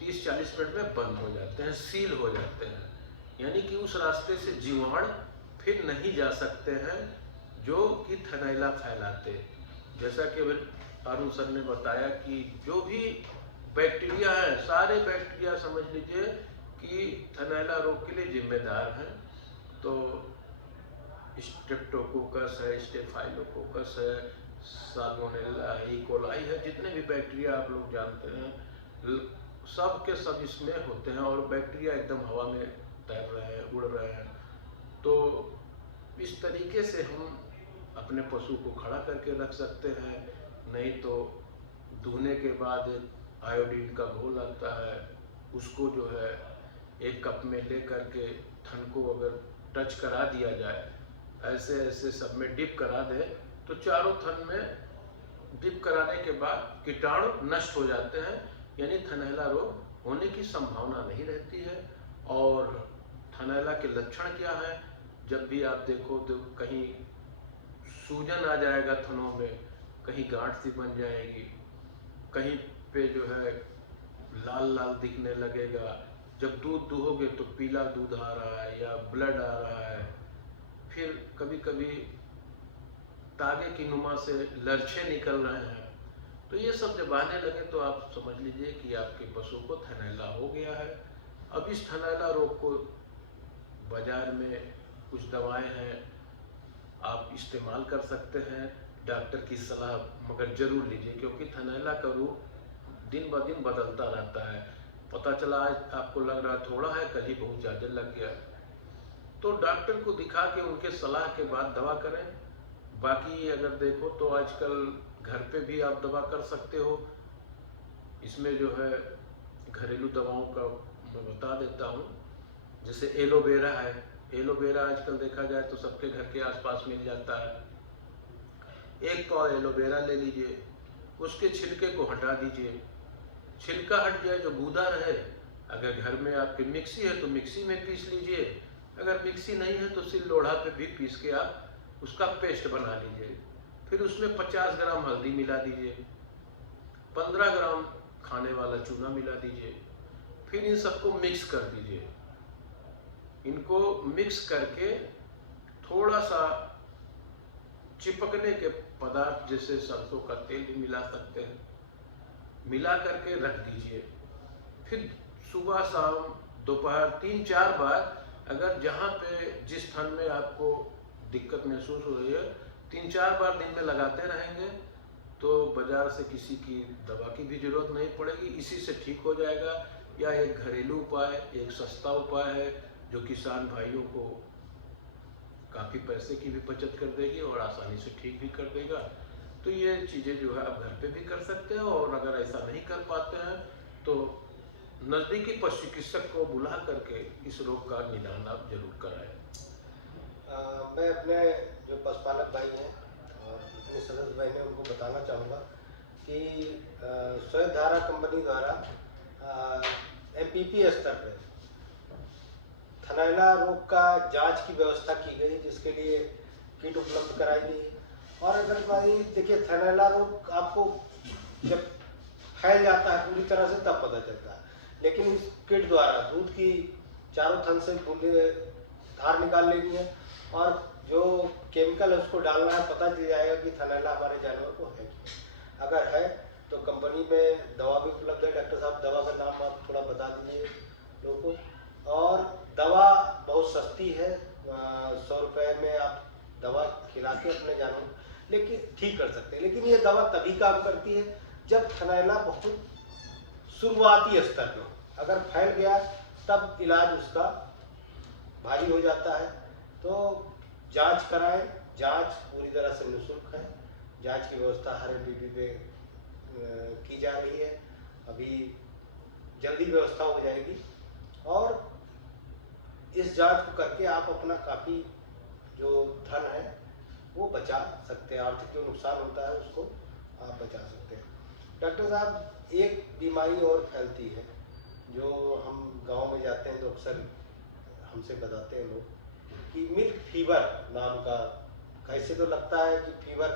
30-40 मिनट में बंद हो जाते हैं, सील हो जाते हैं, यानी कि उस रास्ते से जीवाणु फिर नहीं जा सकते हैं जो कि थनैला फैलाते। जैसा कि अरुण सर ने बताया कि जो भी बैक्टीरिया है, सारे बैक्टीरिया समझ लीजिए कि थनैला रोग के लिए जिम्मेदार हैं। तो स्ट्रेप्टोकोकस है, स्टेफाइलोकोकस है, साल्मोनेला, ई कोलाई है, जितने भी बैक्टीरिया आप लोग जानते हैं सब के सब इसमें होते हैं। और बैक्टीरिया एकदम हवा में तैर रहे हैं, उड़ रहे हैं। तो इस तरीके से हम अपने पशु को खड़ा करके रख सकते हैं। नहीं तो दूहने के बाद आयोडीन का घोल आता है, उसको जो है 1 कप में ले करके थन को अगर टच करा दिया जाए, ऐसे ऐसे सब में डिप करा दे, तो चारों थन में डिप कराने के बाद कीटाणु नष्ट हो जाते हैं, यानी थनैला रोग होने की संभावना नहीं रहती है। और थनैला के लक्षण क्या है? जब भी आप देखो तो कहीं सूजन आ जाएगा थनों में, कहीं गांठ सी बन जाएगी, कहीं पे जो है लाल लाल दिखने लगेगा। जब दूध दूहोगे तो पीला दूध आ रहा है या ब्लड आ रहा है। फिर कभी कभी तागे की नुमा से लरछे निकल रहे हैं। तो ये सब जब आने लगे तो आप समझ लीजिए कि आपके पशु को थनैला हो गया है। अब इस थनैला रोग को बाजार में कुछ दवाएं हैं, आप इस्तेमाल कर सकते हैं, डॉक्टर की सलाह मगर जरूर लीजिए, क्योंकि थनैला का रूप दिन ब दिन बदलता रहता है। पता चला आज आपको लग रहा थोड़ा है, कल ही बहुत ज़्यादा लग गया। तो डॉक्टर को दिखा के उनके सलाह के बाद दवा करें। बाकी अगर देखो तो आजकल घर पे भी आप दवा कर सकते हो। इसमें जो है घरेलू दवाओं का मैं बता देता हूँ। जैसे एलोवेरा है, एलोवेरा आजकल देखा जाए तो सबके घर के आसपास मिल जाता है। एक पाव एलोवेरा ले लीजिए, उसके छिलके को हटा दीजिए, छिलका हट जाए, जो गूदा रहे, अगर घर में आपके मिक्सी है तो मिक्सी में पीस लीजिए, अगर मिक्सी नहीं है तो सिल लोढ़ा पे भी पीस के आप उसका पेस्ट बना लीजिए। फिर उसमें 50 ग्राम हल्दी मिला दीजिए, 15 ग्राम खाने वाला चूना मिला दीजिए, फिर इन सबको मिक्स कर दीजिए। इनको मिक्स करके थोड़ा सा चिपकने के पदार्थ जैसे सरसों का तेल भी मिला सकते हैं, मिला करके रख दीजिए। फिर सुबह शाम दोपहर 3-4 बार, अगर जहाँ पे जिस स्थान में आपको दिक्कत महसूस हो रही है 3-4 बार दिन में लगाते रहेंगे तो बाजार से किसी की दवा की भी जरूरत नहीं पड़ेगी, इसी से ठीक हो जाएगा। या एक घरेलू उपाय, एक सस्ता उपाय है जो किसान भाइयों को काफ़ी पैसे की भी बचत कर देगी और आसानी से ठीक भी कर देगा। तो ये चीज़ें जो है आप घर पे भी कर सकते हो, और अगर ऐसा नहीं कर पाते हैं तो नज़दीकी पशु चिकित्सक को बुला करके इस रोग का निदान आप जरूर कराएं। मैं अपने जो पशुपालक भाई हैं और अपने सदस्य भाई हैं उनको बताना चाहूँगा कि स्वयंधारा कंपनी द्वारा MPP स्तर पर थनैला रोग का जांच की व्यवस्था की गई, जिसके लिए किट उपलब्ध कराई गई है। और अगर भाई देखिए, थनैला रोग आपको जब फैल जाता है पूरी तरह से तब पता चलता है, लेकिन इस किट द्वारा दूध की चारों थन से बूंदे धार निकाल लेनी है और जो केमिकल है उसको डालना है, पता चल जाएगा कि थनैला हमारे जानवर को है कि अगर है तो कंपनी में दवा भी उपलब्ध है। डॉक्टर साहब, दवा का नाम आप थोड़ा बता दीजिए लोगों को। और दवा बहुत सस्ती है, 100 रुपये में आप दवा खिला के अपने जानवर लेकिन ठीक कर सकते हैं। लेकिन ये दवा तभी काम करती है जब थनैला बहुत शुरुआती स्तर पे हो, अगर फैल गया तब इलाज उसका भारी हो जाता है। तो जांच कराएं, जांच पूरी तरह से निःशुल्क है, जांच की व्यवस्था हर MPP पे की जा रही है, अभी जल्दी व्यवस्था हो जाएगी। और इस जांच को करके आप अपना काफ़ी जो धन है वो बचा सकते हैं, आर्थिक जो नुकसान होता है उसको आप बचा सकते हैं। डॉक्टर साहब, एक बीमारी और फैलती है जो हम गांव में जाते हैं तो अक्सर हमसे बताते हैं लोग कि मिल्क फीवर नाम का, कैसे तो लगता है कि फीवर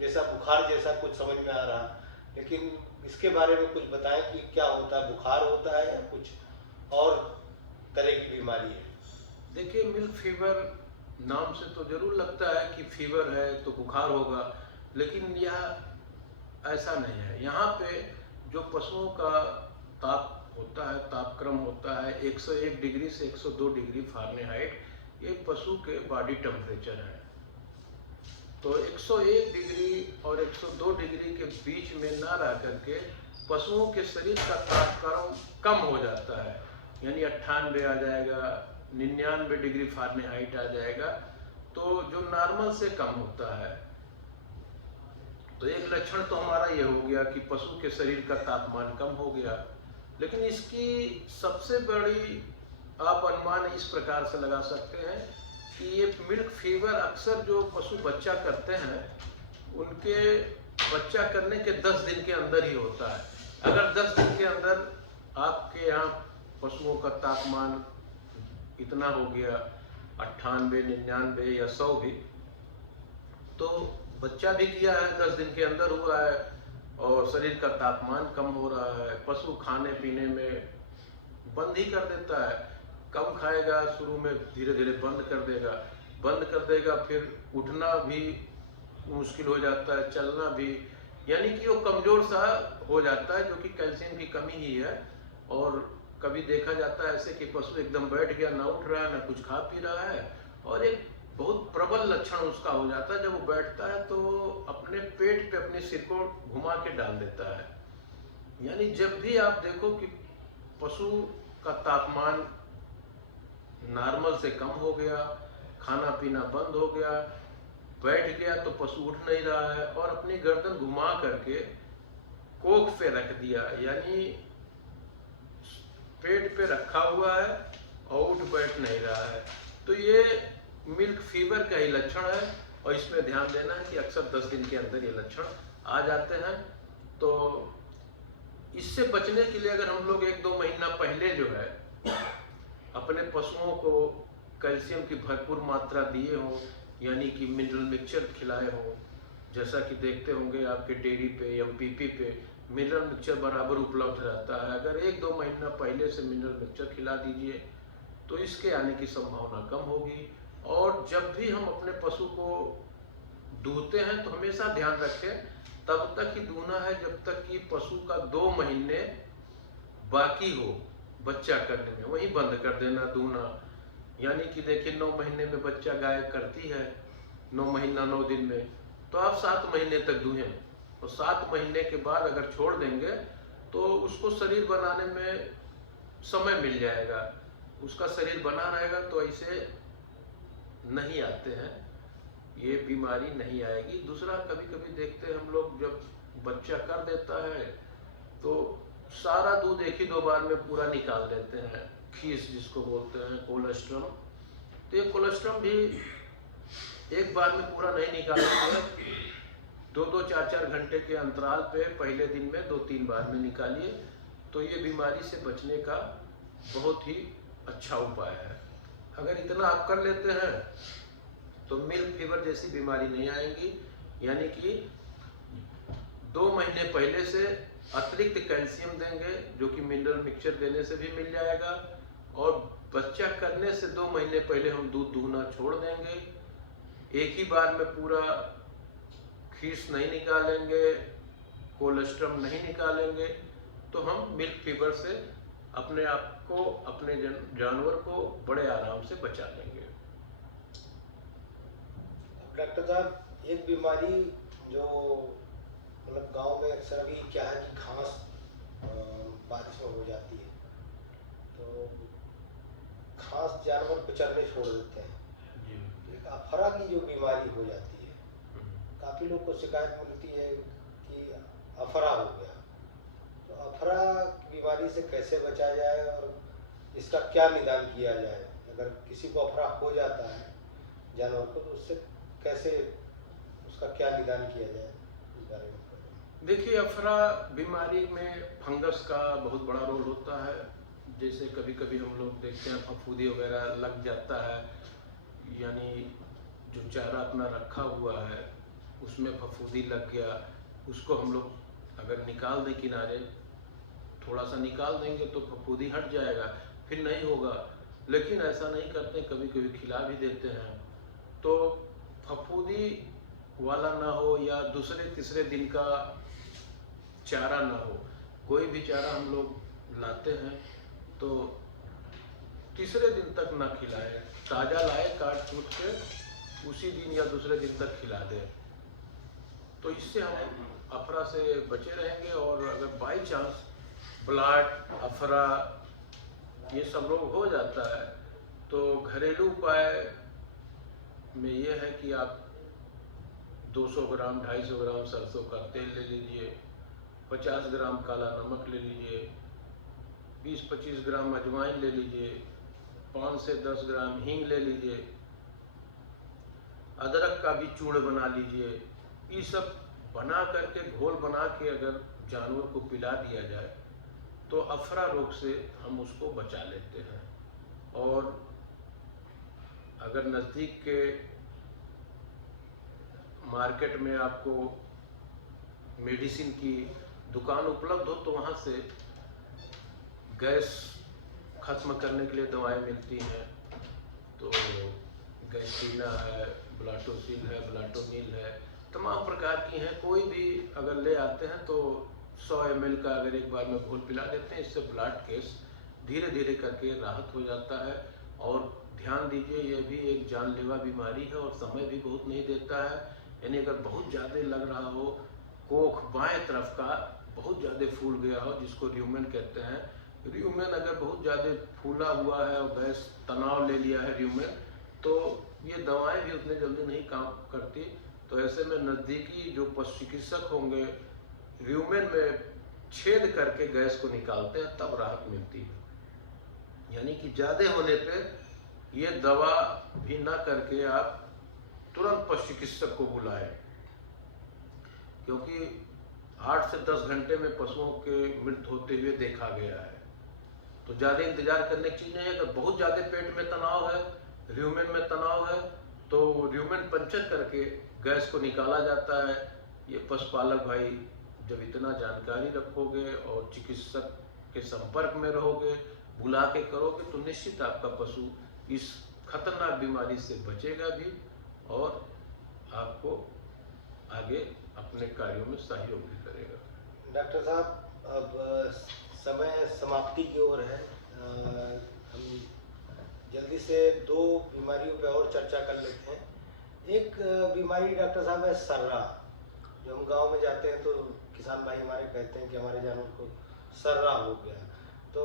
जैसा, बुखार जैसा कुछ समझ में आ रहा, लेकिन इसके बारे में कुछ बताएं कि क्या होता है, बुखार होता है या कुछ और तरह की बीमारी है? देखिए, मिल्क फीवर नाम से तो जरूर लगता है कि फीवर है तो बुखार होगा, लेकिन यह ऐसा नहीं है। यहाँ पे जो पशुओं का ताप होता है, तापक्रम होता है 101 डिग्री से 102 डिग्री फ़ारेनहाइट, ये पशु के बॉडी टेम्परेचर है। तो 101 डिग्री और 102 डिग्री के बीच में ना रह करके पशुओं के शरीर का तापक्रम कम हो जाता है, यानी 98 आ जाएगा, 99 डिग्री फ़ारेनहाइट आ जाएगा, तो जो नॉर्मल से कम होता है। तो एक लक्षण तो हमारा ये हो गया कि पशु के शरीर का तापमान कम हो गया। लेकिन इसकी सबसे बड़ी आप अनुमान इस प्रकार से लगा सकते हैं कि ये मिल्क फीवर अक्सर जो पशु बच्चा करते हैं उनके बच्चा करने के 10 दिन के अंदर ही होता है। अगर 10 दिन के अंदर आपके यहाँ पशुओं का तापमान इतना हो गया 98, 99 या 100 भी, तो बच्चा भी किया है, 10 दिन के अंदर हुआ है और शरीर का तापमान कम हो रहा है, पशु खाने पीने में बंद ही कर देता है, कम खाएगा, शुरू में धीरे धीरे बंद कर देगा, फिर उठना भी मुश्किल हो जाता है, चलना भी, यानी कि वो कमज़ोर सा हो जाता है, जो कि कैल्शियम की कमी ही है। और कभी देखा जाता है ऐसे कि पशु एकदम बैठ गया, ना उठ रहा है, ना कुछ खा पी रहा है, और एक बहुत प्रबल लक्षण उसका हो जाता है, जब वो बैठता है तो अपने पेट पे अपने सिर को घुमा के डाल देता है। यानी जब भी आप देखो कि पशु का तापमान नॉर्मल से कम हो गया, खाना पीना बंद हो गया, बैठ गया तो पशु उठ नहीं रहा है और अपनी गर्दन घुमा करके कोख पे रख दिया, यानी पेट पे रखा हुआ है और उठ बैठ नहीं रहा है। तो ये मिल्क फीवर का ही लक्षण है और इसमें ध्यान देना है कि अक्सर 10 दिन के अंदर ये लक्षण आ जाते हैं। तो इससे बचने के लिए अगर हम लोग 1-2 महीना पहले जो है अपने पशुओं को कैल्शियम की भरपूर मात्रा दिए हों, यानी कि मिनरल मिक्सचर खिलाए हों, जैसा कि देखते होंगे आपके डेयरी पे एमपीपी पे मिनरल मिक्सचर बराबर उपलब्ध रहता है। अगर 1-2 महीना पहले से मिनरल मिक्सचर खिला दीजिए तो इसके आने की संभावना कम होगी। और जब भी हम अपने पशु को दूहते हैं तो हमेशा ध्यान रखें तब तक ही दूहना है जब तक कि पशु का 2 महीने बाकी हो बच्चा करने में, वहीं बंद कर देना दूहना। यानी कि देखिए 9 महीने में बच्चा गाय करती है, 9 महीना 9 दिन में, तो आप 7 महीने तक दूहें और 7 महीने के बाद अगर छोड़ देंगे तो उसको शरीर बनाने में समय मिल जाएगा, उसका शरीर बना रहेगा तो ऐसे नहीं आते हैं, ये बीमारी नहीं आएगी। दूसरा, कभी कभी देखते हैं हम लोग जब बच्चा कर देता है तो सारा दूध एक ही 2 बार में पूरा निकाल देते हैं, खीस जिसको बोलते हैं कोलेस्ट्रम। तो ये कोलेस्ट्रम भी एक बार में पूरा नहीं निकालेंगे, 2-2, 4-4 घंटे के अंतराल पे पहले दिन में 2-3 बार में निकालिए, तो ये बीमारी से बचने का बहुत ही अच्छा उपाय है। अगर इतना आप कर लेते हैं तो मिल्क फीवर जैसी बीमारी नहीं आएगी। यानी कि 2 महीने पहले से अतिरिक्त कैल्शियम देंगे जो कि मिनरल मिक्सचर देने से भी मिल जाएगा, और बच्चा करने से 2 महीने पहले हम दूध दूहना छोड़ देंगे, एक ही बार में पूरा खीस नहीं निकालेंगे, कोलेस्ट्रम नहीं निकालेंगे, तो हम मिल्क फीवर से अपने आप को, अपने जानवर को बड़े आराम से बचा लेंगे। डॉक्टर साहब, एक बीमारी जो मतलब गांव में अक्सर अभी क्या है कि घास बारिश में हो जाती है तो घास जानवर को चरने छोड़ देते हैं, एक अफरा की जो बीमारी हो जाती है, काफ़ी लोग को शिकायत मिलती है कि अफरा हो गया। तो अफरा बीमारी से कैसे बचा जाए और इसका क्या निदान किया जाए? अगर किसी को अफरा हो जाता है जानवर को तो उससे कैसे, उसका क्या निदान किया जाए, इस बारे में? देखिए, अफरा बीमारी में फंगस का बहुत बड़ा रोल होता है। जैसे कभी कभी हम लोग देखते हैं फफूंदी वगैरह लग जाता है, यानी जो चारा अपना रखा हुआ है उसमें फफूंदी लग गया, उसको हम लोग अगर निकाल दें किनारे, थोड़ा सा निकाल देंगे तो फफूंदी हट जाएगा, फिर नहीं होगा। लेकिन ऐसा नहीं करते, कभी कभी खिला भी देते हैं तो फफूंदी वाला ना हो या दूसरे तीसरे दिन का चारा ना हो। कोई भी चारा हम लोग लाते हैं तो तीसरे दिन तक ना खिलाएं, ताज़ा लाए काट कूट के उसी दिन या दूसरे दिन तक खिला दें, तो इससे हम अफरा से बचे रहेंगे। और अगर बाई चांस ब्लॉट, अफरा ये सब रोग हो जाता है तो घरेलू उपाय में ये है कि आप 200 ग्राम 250 ग्राम सरसों का तेल ले लीजिए, 50 ग्राम काला नमक ले लीजिए, 20-25 ग्राम अजवाइन ले लीजिए, 5 से 10 ग्राम हींग ले लीजिए, अदरक का भी चूर्ण बना लीजिए। ये सब बना करके घोल बना के अगर जानवर को पिला दिया जाए तो अफरा रोग से हम उसको बचा लेते हैं। और अगर नज़दीक के मार्केट में आपको मेडिसिन की दुकान उपलब्ध हो तो वहाँ से गैस खत्म करने के लिए दवाएं मिलती हैं, तो गैस्ट्रीना है, ब्लाटोसिल है, ब्लाटोनिल है, तमाम प्रकार की हैं। कोई भी अगर ले आते हैं तो 100 ml का अगर एक बार में घोल पिला देते हैं, इससे ब्लड केस धीरे धीरे करके राहत हो जाता है। और ध्यान दीजिए, ये भी एक जानलेवा बीमारी है और समय भी बहुत नहीं देता है। यानी अगर बहुत ज़्यादा लग रहा हो, कोख बाएं तरफ का बहुत ज़्यादा फूल गया हो, जिसको र्यूमेन कहते हैं, र्यूमेन अगर बहुत ज़्यादा फूला हुआ है और गैस तनाव ले लिया है र्यूमेन, तो ये दवाएं भी उतने जल्दी नहीं काम करती। तो ऐसे में नज़दीकी जो पशु चिकित्सक होंगे, ल्यूमेन में छेद करके गैस को निकालते हैं, तब राहत मिलती है। यानी कि ज़्यादा होने पे ये दवा भी ना करके आप तुरंत पशु चिकित्सक को बुलाएं, क्योंकि 8 से 10 घंटे में पशुओं के मृत्यु होते हुए देखा गया है। तो ज़्यादा इंतजार करने की चीज़ नहीं है। अगर बहुत ज़्यादा पेट में तनाव है, ल्यूमेन में तनाव है, तो ल्यूमेन पंचर करके गैस को निकाला जाता है। ये पशुपालक भाई जब इतना जानकारी रखोगे और चिकित्सक के संपर्क में रहोगे, बुला के करोगे, तो निश्चित आपका पशु इस खतरनाक बीमारी से बचेगा भी और आपको आगे अपने कार्यों में सहयोग भी करेगा। डॉक्टर साहब, अब समय समाप्ति की ओर है। हम जल्दी से 2 बीमारियों पे और चर्चा कर लेते हैं। एक बीमारी डॉक्टर साहब है सर्रा। जो हम गांव में जाते हैं तो किसान भाई हमारे कहते हैं कि हमारे जानवर को सर्रा हो गया। तो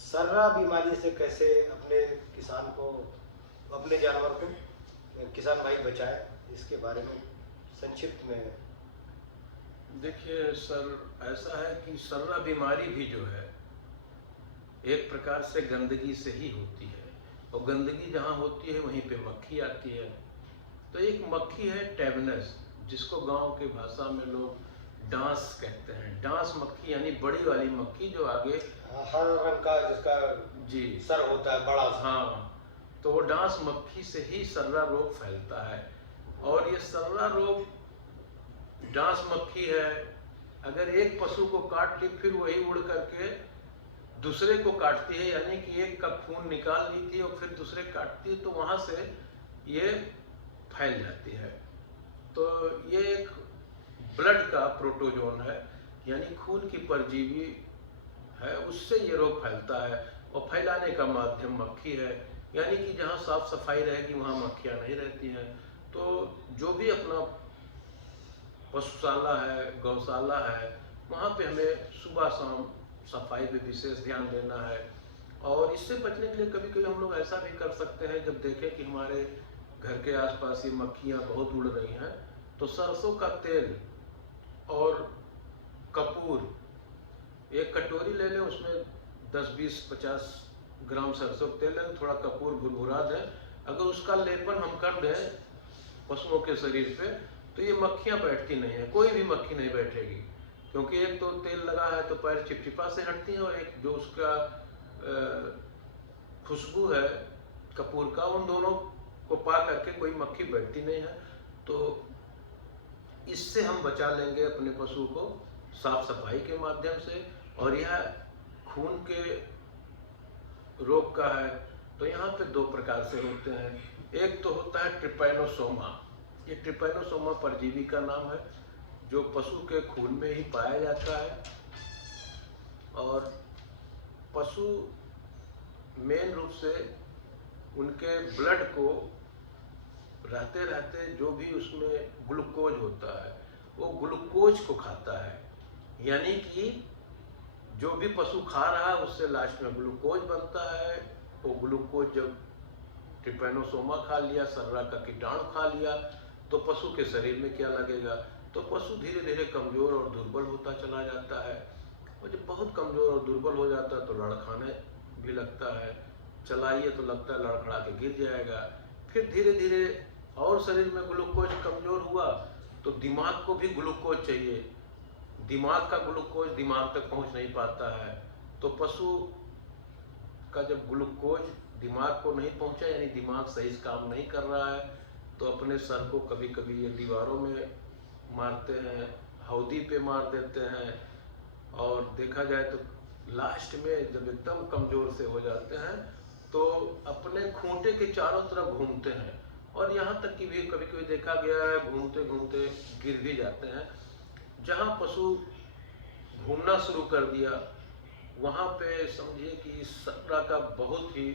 सर्रा बीमारी से कैसे अपने किसान को, अपने जानवर को किसान भाई बचाए, इसके बारे में संक्षिप्त में। देखिए सर, ऐसा है कि सर्रा बीमारी भी जो है एक प्रकार से गंदगी से ही होती है, और गंदगी जहाँ होती है वहीं पे मक्खी आती है। तो एक मक्खी है टेबनस, जिसको गांव के भाषा में लोग डांस कहते हैं। डांस मक्खी यानी बड़ी वाली मक्खी जो आगे हर रंग का जिसका जी सर होता है बड़ा सा। हाँ, तो वो डांस मक्खी से ही सर्रा रोग फैलता है। और ये सर्रा रोग डांस मक्खी है, अगर एक पशु को काट ली फिर वही उड़ करके दूसरे को काटती है, यानी कि एक का खून निकाल लेती है और फिर दूसरे काटती है, तो वहाँ से ये फैल जाती है। तो ये एक ब्लड का प्रोटोजोन है, यानी खून की परजीवी है, उससे ये रोग फैलता है। और फैलाने का माध्यम मक्खी है, यानी कि जहाँ साफ सफाई रहेगी वहाँ मक्खियाँ नहीं रहती हैं। तो जो भी अपना पशुशाला है, गौशाला है, वहाँ पे हमें सुबह शाम सफाई पे विशेष ध्यान देना है। और इससे बचने के लिए कभी कभी हम लोग ऐसा भी कर सकते हैं, जब देखें कि हमारे घर के आसपास ये मक्खियाँ बहुत उड़ रही हैं, तो सरसों का तेल और कपूर एक कटोरी ले लें, उसमें 10, 20, 50 ग्राम सरसों का तेल लें, थोड़ा कपूर भुरभुरा दें। अगर उसका लेपन हम कर दें पशुओं के शरीर पे, तो ये मक्खियाँ बैठती नहीं है, कोई भी मक्खी नहीं बैठेगी। क्योंकि एक तो तेल लगा है तो पैर चिपचिपा से हटती है, और एक जो उसका खुशबू है कपूर का, उन दोनों को पा करके कोई मक्खी बैठती नहीं है। तो इससे हम बचा लेंगे अपने पशु को साफ सफाई के माध्यम से। और यह खून के रोग का है, तो यहाँ पे 2 प्रकार से होते हैं। एक तो होता है ट्रिपैनोसोमा। ये ट्रिपैनोसोमा परजीवी का नाम है, जो पशु के खून में ही पाया जाता है। और पशु मेन रूप से उनके ब्लड को रहते रहते जो भी उसमें ग्लूकोज होता है, वो ग्लूकोज को खाता है। यानी कि जो भी पशु खा रहा है उससे लास्ट में ग्लूकोज बनता है। वो ग्लूकोज जब ट्रिपैनोसोमा खा लिया, सर्रा का कीटाणु खा लिया, तो पशु के शरीर में क्या लगेगा, तो पशु धीरे धीरे कमज़ोर और दुर्बल होता चला जाता है। और जब बहुत कमज़ोर और दुर्बल हो जाता है तो लड़खड़ाने भी लगता है, चलाइए तो लगता है लड़खड़ा के गिर जाएगा। फिर धीरे धीरे और शरीर में ग्लूकोज कमज़ोर हुआ तो दिमाग को भी ग्लूकोज चाहिए, दिमाग का ग्लूकोज दिमाग तक पहुंच नहीं पाता है। तो पशु का जब ग्लूकोज दिमाग को नहीं पहुंचा, यानी दिमाग सही से काम नहीं कर रहा है, तो अपने सर को कभी कभी ये दीवारों में मारते हैं, हौदी पे मार देते हैं। और देखा जाए तो लास्ट में जब एकदम कमज़ोर से हो जाते हैं तो अपने खूंटे के चारों तरफ घूमते हैं, और यहाँ तक कि भी कभी कभी देखा गया है घूमते घूमते गिर भी जाते हैं। जहाँ पशु घूमना शुरू कर दिया वहाँ पे समझिए कि इस सर्रा का बहुत ही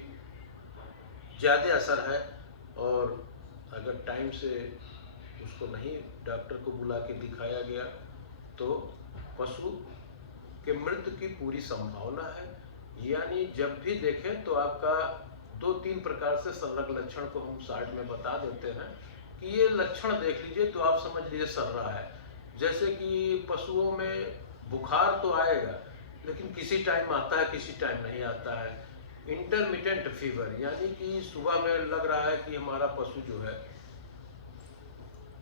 ज़्यादा असर है। और अगर टाइम से उसको नहीं डॉक्टर को बुला के दिखाया गया तो पशु के मृत्यु की पूरी संभावना है। यानी जब भी देखें तो आपका 2-3 प्रकार से सर्रा के लक्षण को हम साइड में बता देते हैं कि ये लक्षण देख लीजिए तो आप समझ लीजिए सर्रा है। जैसे कि पशुओं में बुखार तो आएगा, लेकिन किसी टाइम आता है, किसी टाइम नहीं आता है। इंटरमिटेंट फीवर, यानी कि सुबह में लग रहा है कि हमारा पशु जो है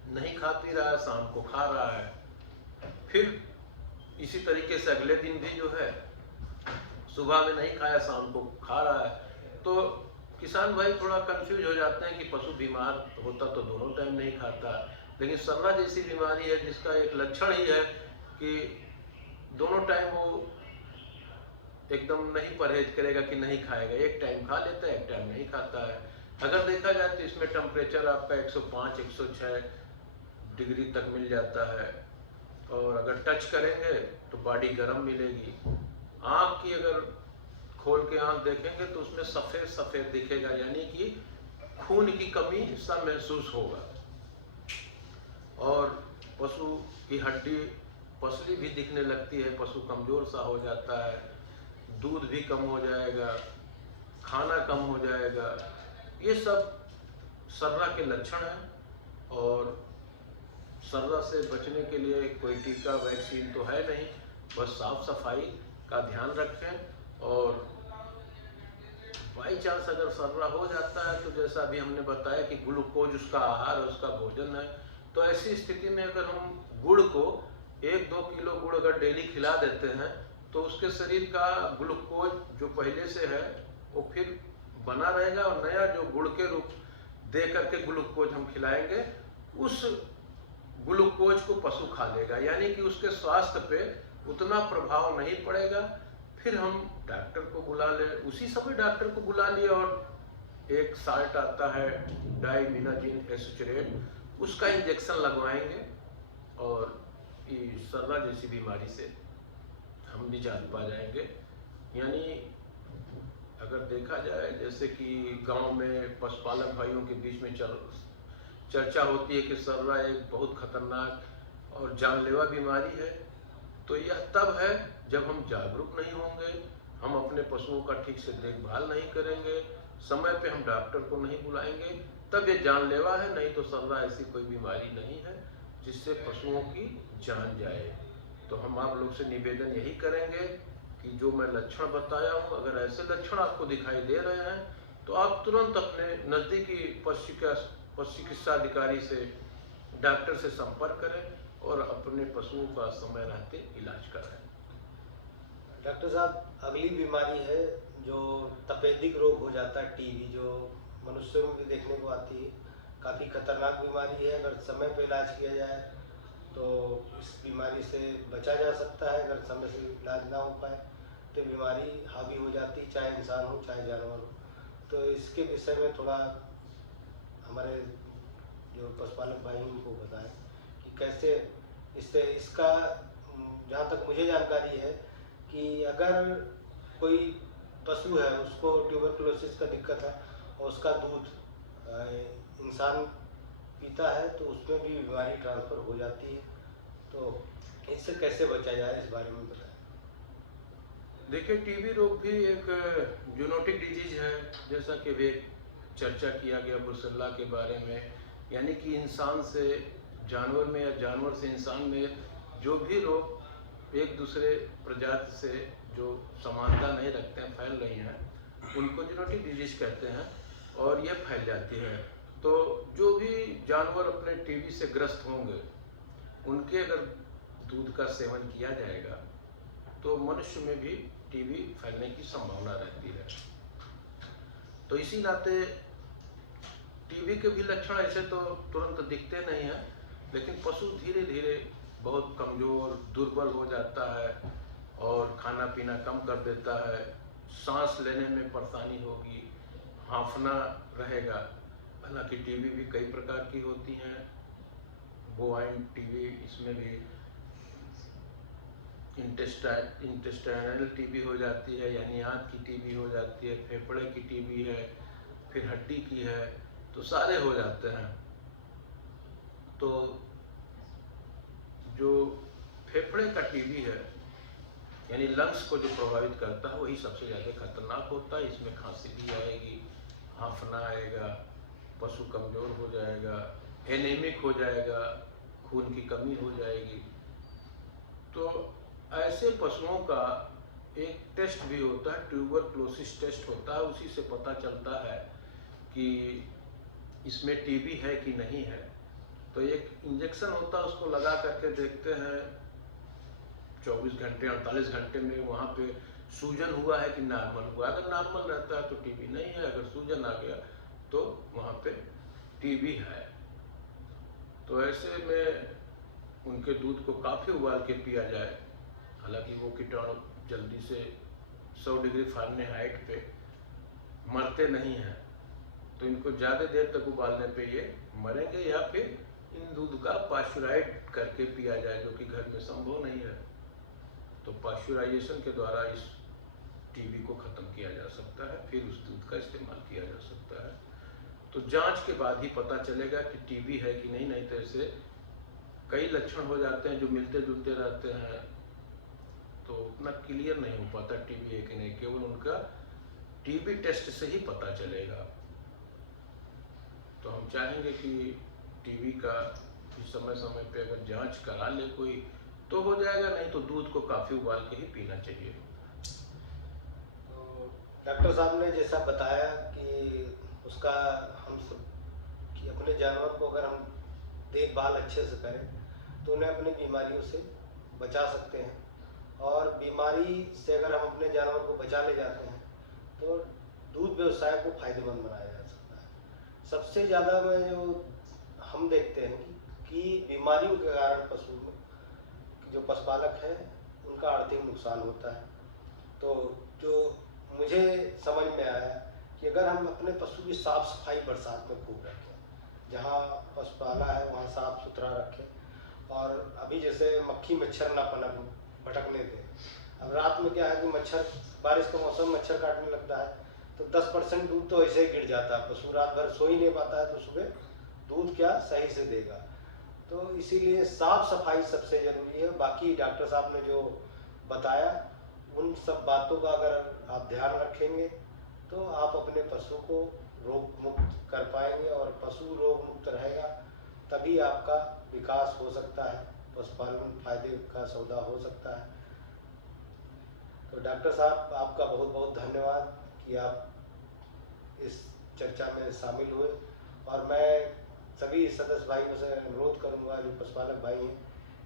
नहीं खा पी रहा है, शाम को खा रहा है, फिर इसी तरीके से अगले दिन भी जो है सुबह में नहीं खाया, शाम को खा रहा है। तो किसान भाई थोड़ा कंफ्यूज हो जाते हैं कि पशु बीमार होता तो दोनों टाइम नहीं खाता, लेकिन सर्रा जैसी बीमारी है जिसका एक लक्षण ही है कि दोनों टाइम वो एकदम नहीं परहेज करेगा कि नहीं खाएगा, एक टाइम खा लेता है, एक टाइम नहीं खाता है। अगर देखा जाए तो इसमें टेम्परेचर आपका 105-106 डिग्री तक मिल जाता है, और अगर टच करेंगे तो बॉडी गर्म मिलेगी। आँख की अगर खोल के आँख देखेंगे तो उसमें सफ़ेद सफ़ेद दिखेगा, यानी कि खून की कमी सा महसूस होगा। और पशु की हड्डी पसली भी दिखने लगती है, पशु कमज़ोर सा हो जाता है, दूध भी कम हो जाएगा, खाना कम हो जाएगा। ये सब सर्रा के लक्षण हैं। और सर्रा से बचने के लिए कोई टीका वैक्सीन तो है नहीं, बस साफ सफाई का ध्यान रखें। और बाई चांस अगर सर्रा हो जाता है तो जैसा अभी हमने बताया कि ग्लूकोज उसका आहार है, उसका भोजन है, तो ऐसी स्थिति में अगर हम गुड़ को 1-2 किलो गुड़ अगर डेली खिला देते हैं तो उसके शरीर का ग्लूकोज जो पहले से है वो फिर बना रहेगा, और नया जो गुड़ के रूप दे करके ग्लूकोज हम खिलाएंगे, उस ग्लूकोज को पशु खा लेगा, यानी कि उसके स्वास्थ्य पे उतना प्रभाव नहीं पड़ेगा। फिर हम डॉक्टर को बुला ले, उसी समय डॉक्टर को बुला लिए, और एक साल्ट आता है डाइमिनाजिन एसोचुरेट, उसका इंजेक्शन लगवाएंगे, और ये सर्रा जैसी बीमारी से हम निजात पा जाएंगे। यानी अगर देखा जाए जैसे कि गांव में पशुपालक भाइयों के बीच में चर्चा होती है कि सर्रा एक बहुत खतरनाक और जानलेवा बीमारी है, तो यह तब है जब हम जागरूक नहीं होंगे, हम अपने पशुओं का ठीक से देखभाल नहीं करेंगे, समय पे हम डॉक्टर को नहीं बुलाएंगे, तब ये जानलेवा है। नहीं तो सर्रा ऐसी कोई बीमारी नहीं है जिससे पशुओं की जान जाए। तो हम आप लोग से निवेदन यही करेंगे कि जो मैं लक्षण बताया हूँ, अगर ऐसे लक्षण आपको दिखाई दे रहे हैं तो आप तुरंत अपने नज़दीकी पशु चिकित्सा अधिकारी से, डॉक्टर से संपर्क करें और अपने पशुओं का समय रहते इलाज कराएं। डॉक्टर साहब, अगली बीमारी है जो तपेदिक रोग हो जाता है, टीबी, जो मनुष्यों में भी देखने को आती है। काफ़ी खतरनाक बीमारी है, अगर समय पर इलाज किया जाए तो इस बीमारी से बचा जा सकता है। अगर समय से इलाज ना हो पाए तो बीमारी हावी हो जाती, चाहे इंसान हो चाहे जानवर हो। तो इसके विषय में थोड़ा हमारे जो पशुपालक भाई उनको बताएं कि कैसे इसका, जहाँ तक मुझे जानकारी है कि अगर कोई पशु है उसको ट्यूबरकुलोसिस का दिक्कत है और उसका दूध इंसान पीता है तो उसमें भी बीमारी ट्रांसफ़र हो जाती है। तो इससे कैसे बचा जाए, इस बारे में बताएं। देखिए, टीबी रोग भी एक जूनोटिक डिजीज है, जैसा कि भी चर्चा किया गया ब्रुसेल्ला के बारे में। यानी कि इंसान से जानवर में या जानवर से इंसान में जो भी रोग एक दूसरे प्रजाति से जो समानता नहीं रखते हैं, फैल रही हैं, उनको जूनोटिक डिजीज कहते हैं, और ये फैल जाती है। तो जो भी जानवर अपने टीबी से ग्रस्त होंगे, उनके अगर दूध का सेवन किया जाएगा तो मनुष्य में भी टीबी फैलने की संभावना रहती है। तो इसी नाते टीबी के भी लक्षण ऐसे तो तुरंत दिखते नहीं हैं, लेकिन पशु धीरे धीरे बहुत कमज़ोर, दुर्बल हो जाता है और खाना पीना कम कर देता है, सांस लेने में परेशानी होगी, हाँफना रहेगा। हालांकि टीबी भी कई प्रकार की होती हैं, बोवाइन टीबी, इसमें भी इंटेस्टाइनल टीबी हो जाती है, यानी आँत की टीबी हो जाती है, फेफड़े की टीबी है, फिर हड्डी की है, तो सारे हो जाते हैं। तो जो फेफड़े का टीबी है, यानी लंग्स को जो प्रभावित करता है, वही सबसे ज़्यादा खतरनाक होता है। इसमें खांसी भी आएगी, हांफना आएगा, पशु कमज़ोर हो जाएगा, एनीमिक हो जाएगा, खून की कमी हो जाएगी। तो ऐसे पशुओं का एक टेस्ट भी होता है, ट्यूबरक्लोसिस टेस्ट होता है। उसी से पता चलता है कि इसमें टीबी है कि नहीं है। तो एक इंजेक्शन होता है, उसको लगा करके देखते हैं 24 घंटे 48 घंटे में वहाँ पे सूजन हुआ है कि नॉर्मल हुआ। अगर नॉर्मल रहता है तो टीबी नहीं है, अगर सूजन आ गया तो वहाँ पे टीबी है। तो ऐसे में उनके दूध को काफ़ी उबाल के पिया जाए। हालांकि वो कीटाणु जल्दी से 100 डिग्री फ़ारेनहाइट पे मरते नहीं हैं, तो इनको ज़्यादा देर तक उबालने पे ये मरेंगे। या फिर इन दूध का पाश्चराइज करके पिया जाए, जो कि घर में संभव नहीं है। तो पाश्चराइजेशन के द्वारा इस टीबी को ख़त्म किया जा सकता है, फिर उस दूध का इस्तेमाल किया जा सकता है। तो जांच के बाद ही पता चलेगा कि टीबी है कि नहीं। नहीं तो ऐसे कई लक्षण हो जाते हैं जो मिलते जुलते रहते हैं, तो उतना क्लियर नहीं हो पाता टीबी है कि नहीं। केवल उनका टीबी टेस्ट से ही पता चलेगा। तो हम चाहेंगे कि टीबी का समय समय पे अगर जांच करा ले कोई तो हो जाएगा, नहीं तो दूध को काफ़ी उबाल के ही पीना चाहिए। तो डॉक्टर साहब ने जैसा बताया कि उसका हम सब कि अपने जानवर को अगर हम देखभाल अच्छे से करें तो उन्हें अपनी बीमारियों से बचा सकते हैं। और बीमारी से अगर हम अपने जानवर को बचा ले जाते हैं तो दूध व्यवसाय को फायदेमंद बनाया जा सकता है। सबसे ज़्यादा में जो हम देखते हैं कि बीमारियों के कारण पशु में जो पशुपालक हैं उनका आर्थिक नुकसान होता है। तो जो मुझे समझ में आया कि अगर हम अपने पशु की साफ सफाई बरसात में खूब रखें, जहाँ पशु पाला है वहाँ साफ सुथरा रखें। और अभी जैसे मक्खी मच्छर ना पनप भटकने दें। अब रात में क्या है कि मच्छर, बारिश का मौसम, मच्छर काटने लगता है तो 10% दूध तो ऐसे ही गिर जाता है। पशु रात भर सो ही नहीं पाता है तो सुबह दूध क्या सही से देगा। तो इसीलिए साफ सफाई सबसे ज़रूरी है। बाकी डॉक्टर साहब ने जो बताया उन सब बातों का अगर आप ध्यान रखेंगे तो आप अपने पशु को रोग मुक्त कर पाएंगे। और पशु रोग मुक्त रहेगा तभी आपका विकास हो सकता है, पशुपालन फायदे का सौदा हो सकता है। तो डॉक्टर साहब आपका बहुत बहुत धन्यवाद कि आप इस चर्चा में शामिल हुए। और मैं सभी सदस्य भाइयों से अनुरोध करूंगा जो पशुपालक भाई हैं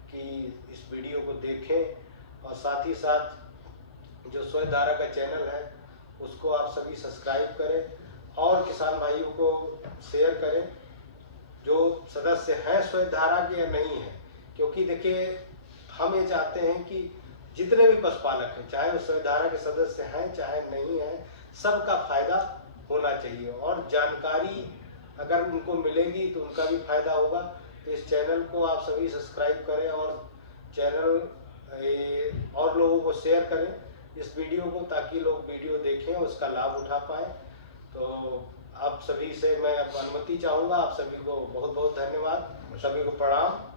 कि इस वीडियो को देखें और साथ ही साथ जो स्वधारा का चैनल है उसको आप सभी सब्सक्राइब करें और किसान भाइयों को शेयर करें जो सदस्य हैं स्वधारा के या नहीं हैं। क्योंकि देखिए हम ये चाहते हैं कि जितने भी पशुपालक हैं, चाहे वो स्वधारा के सदस्य हैं चाहे नहीं हैं, सबका फायदा होना चाहिए। और जानकारी अगर उनको मिलेगी तो उनका भी फायदा होगा। तो इस चैनल को आप सभी सब्सक्राइब करें और चैनल और लोगों को शेयर करें इस वीडियो को, ताकि लोग वीडियो देखें और उसका लाभ उठा पाएँ। तो आप सभी से मैं अनुमति चाहूँगा। आप सभी को बहुत बहुत धन्यवाद, सभी को प्रणाम।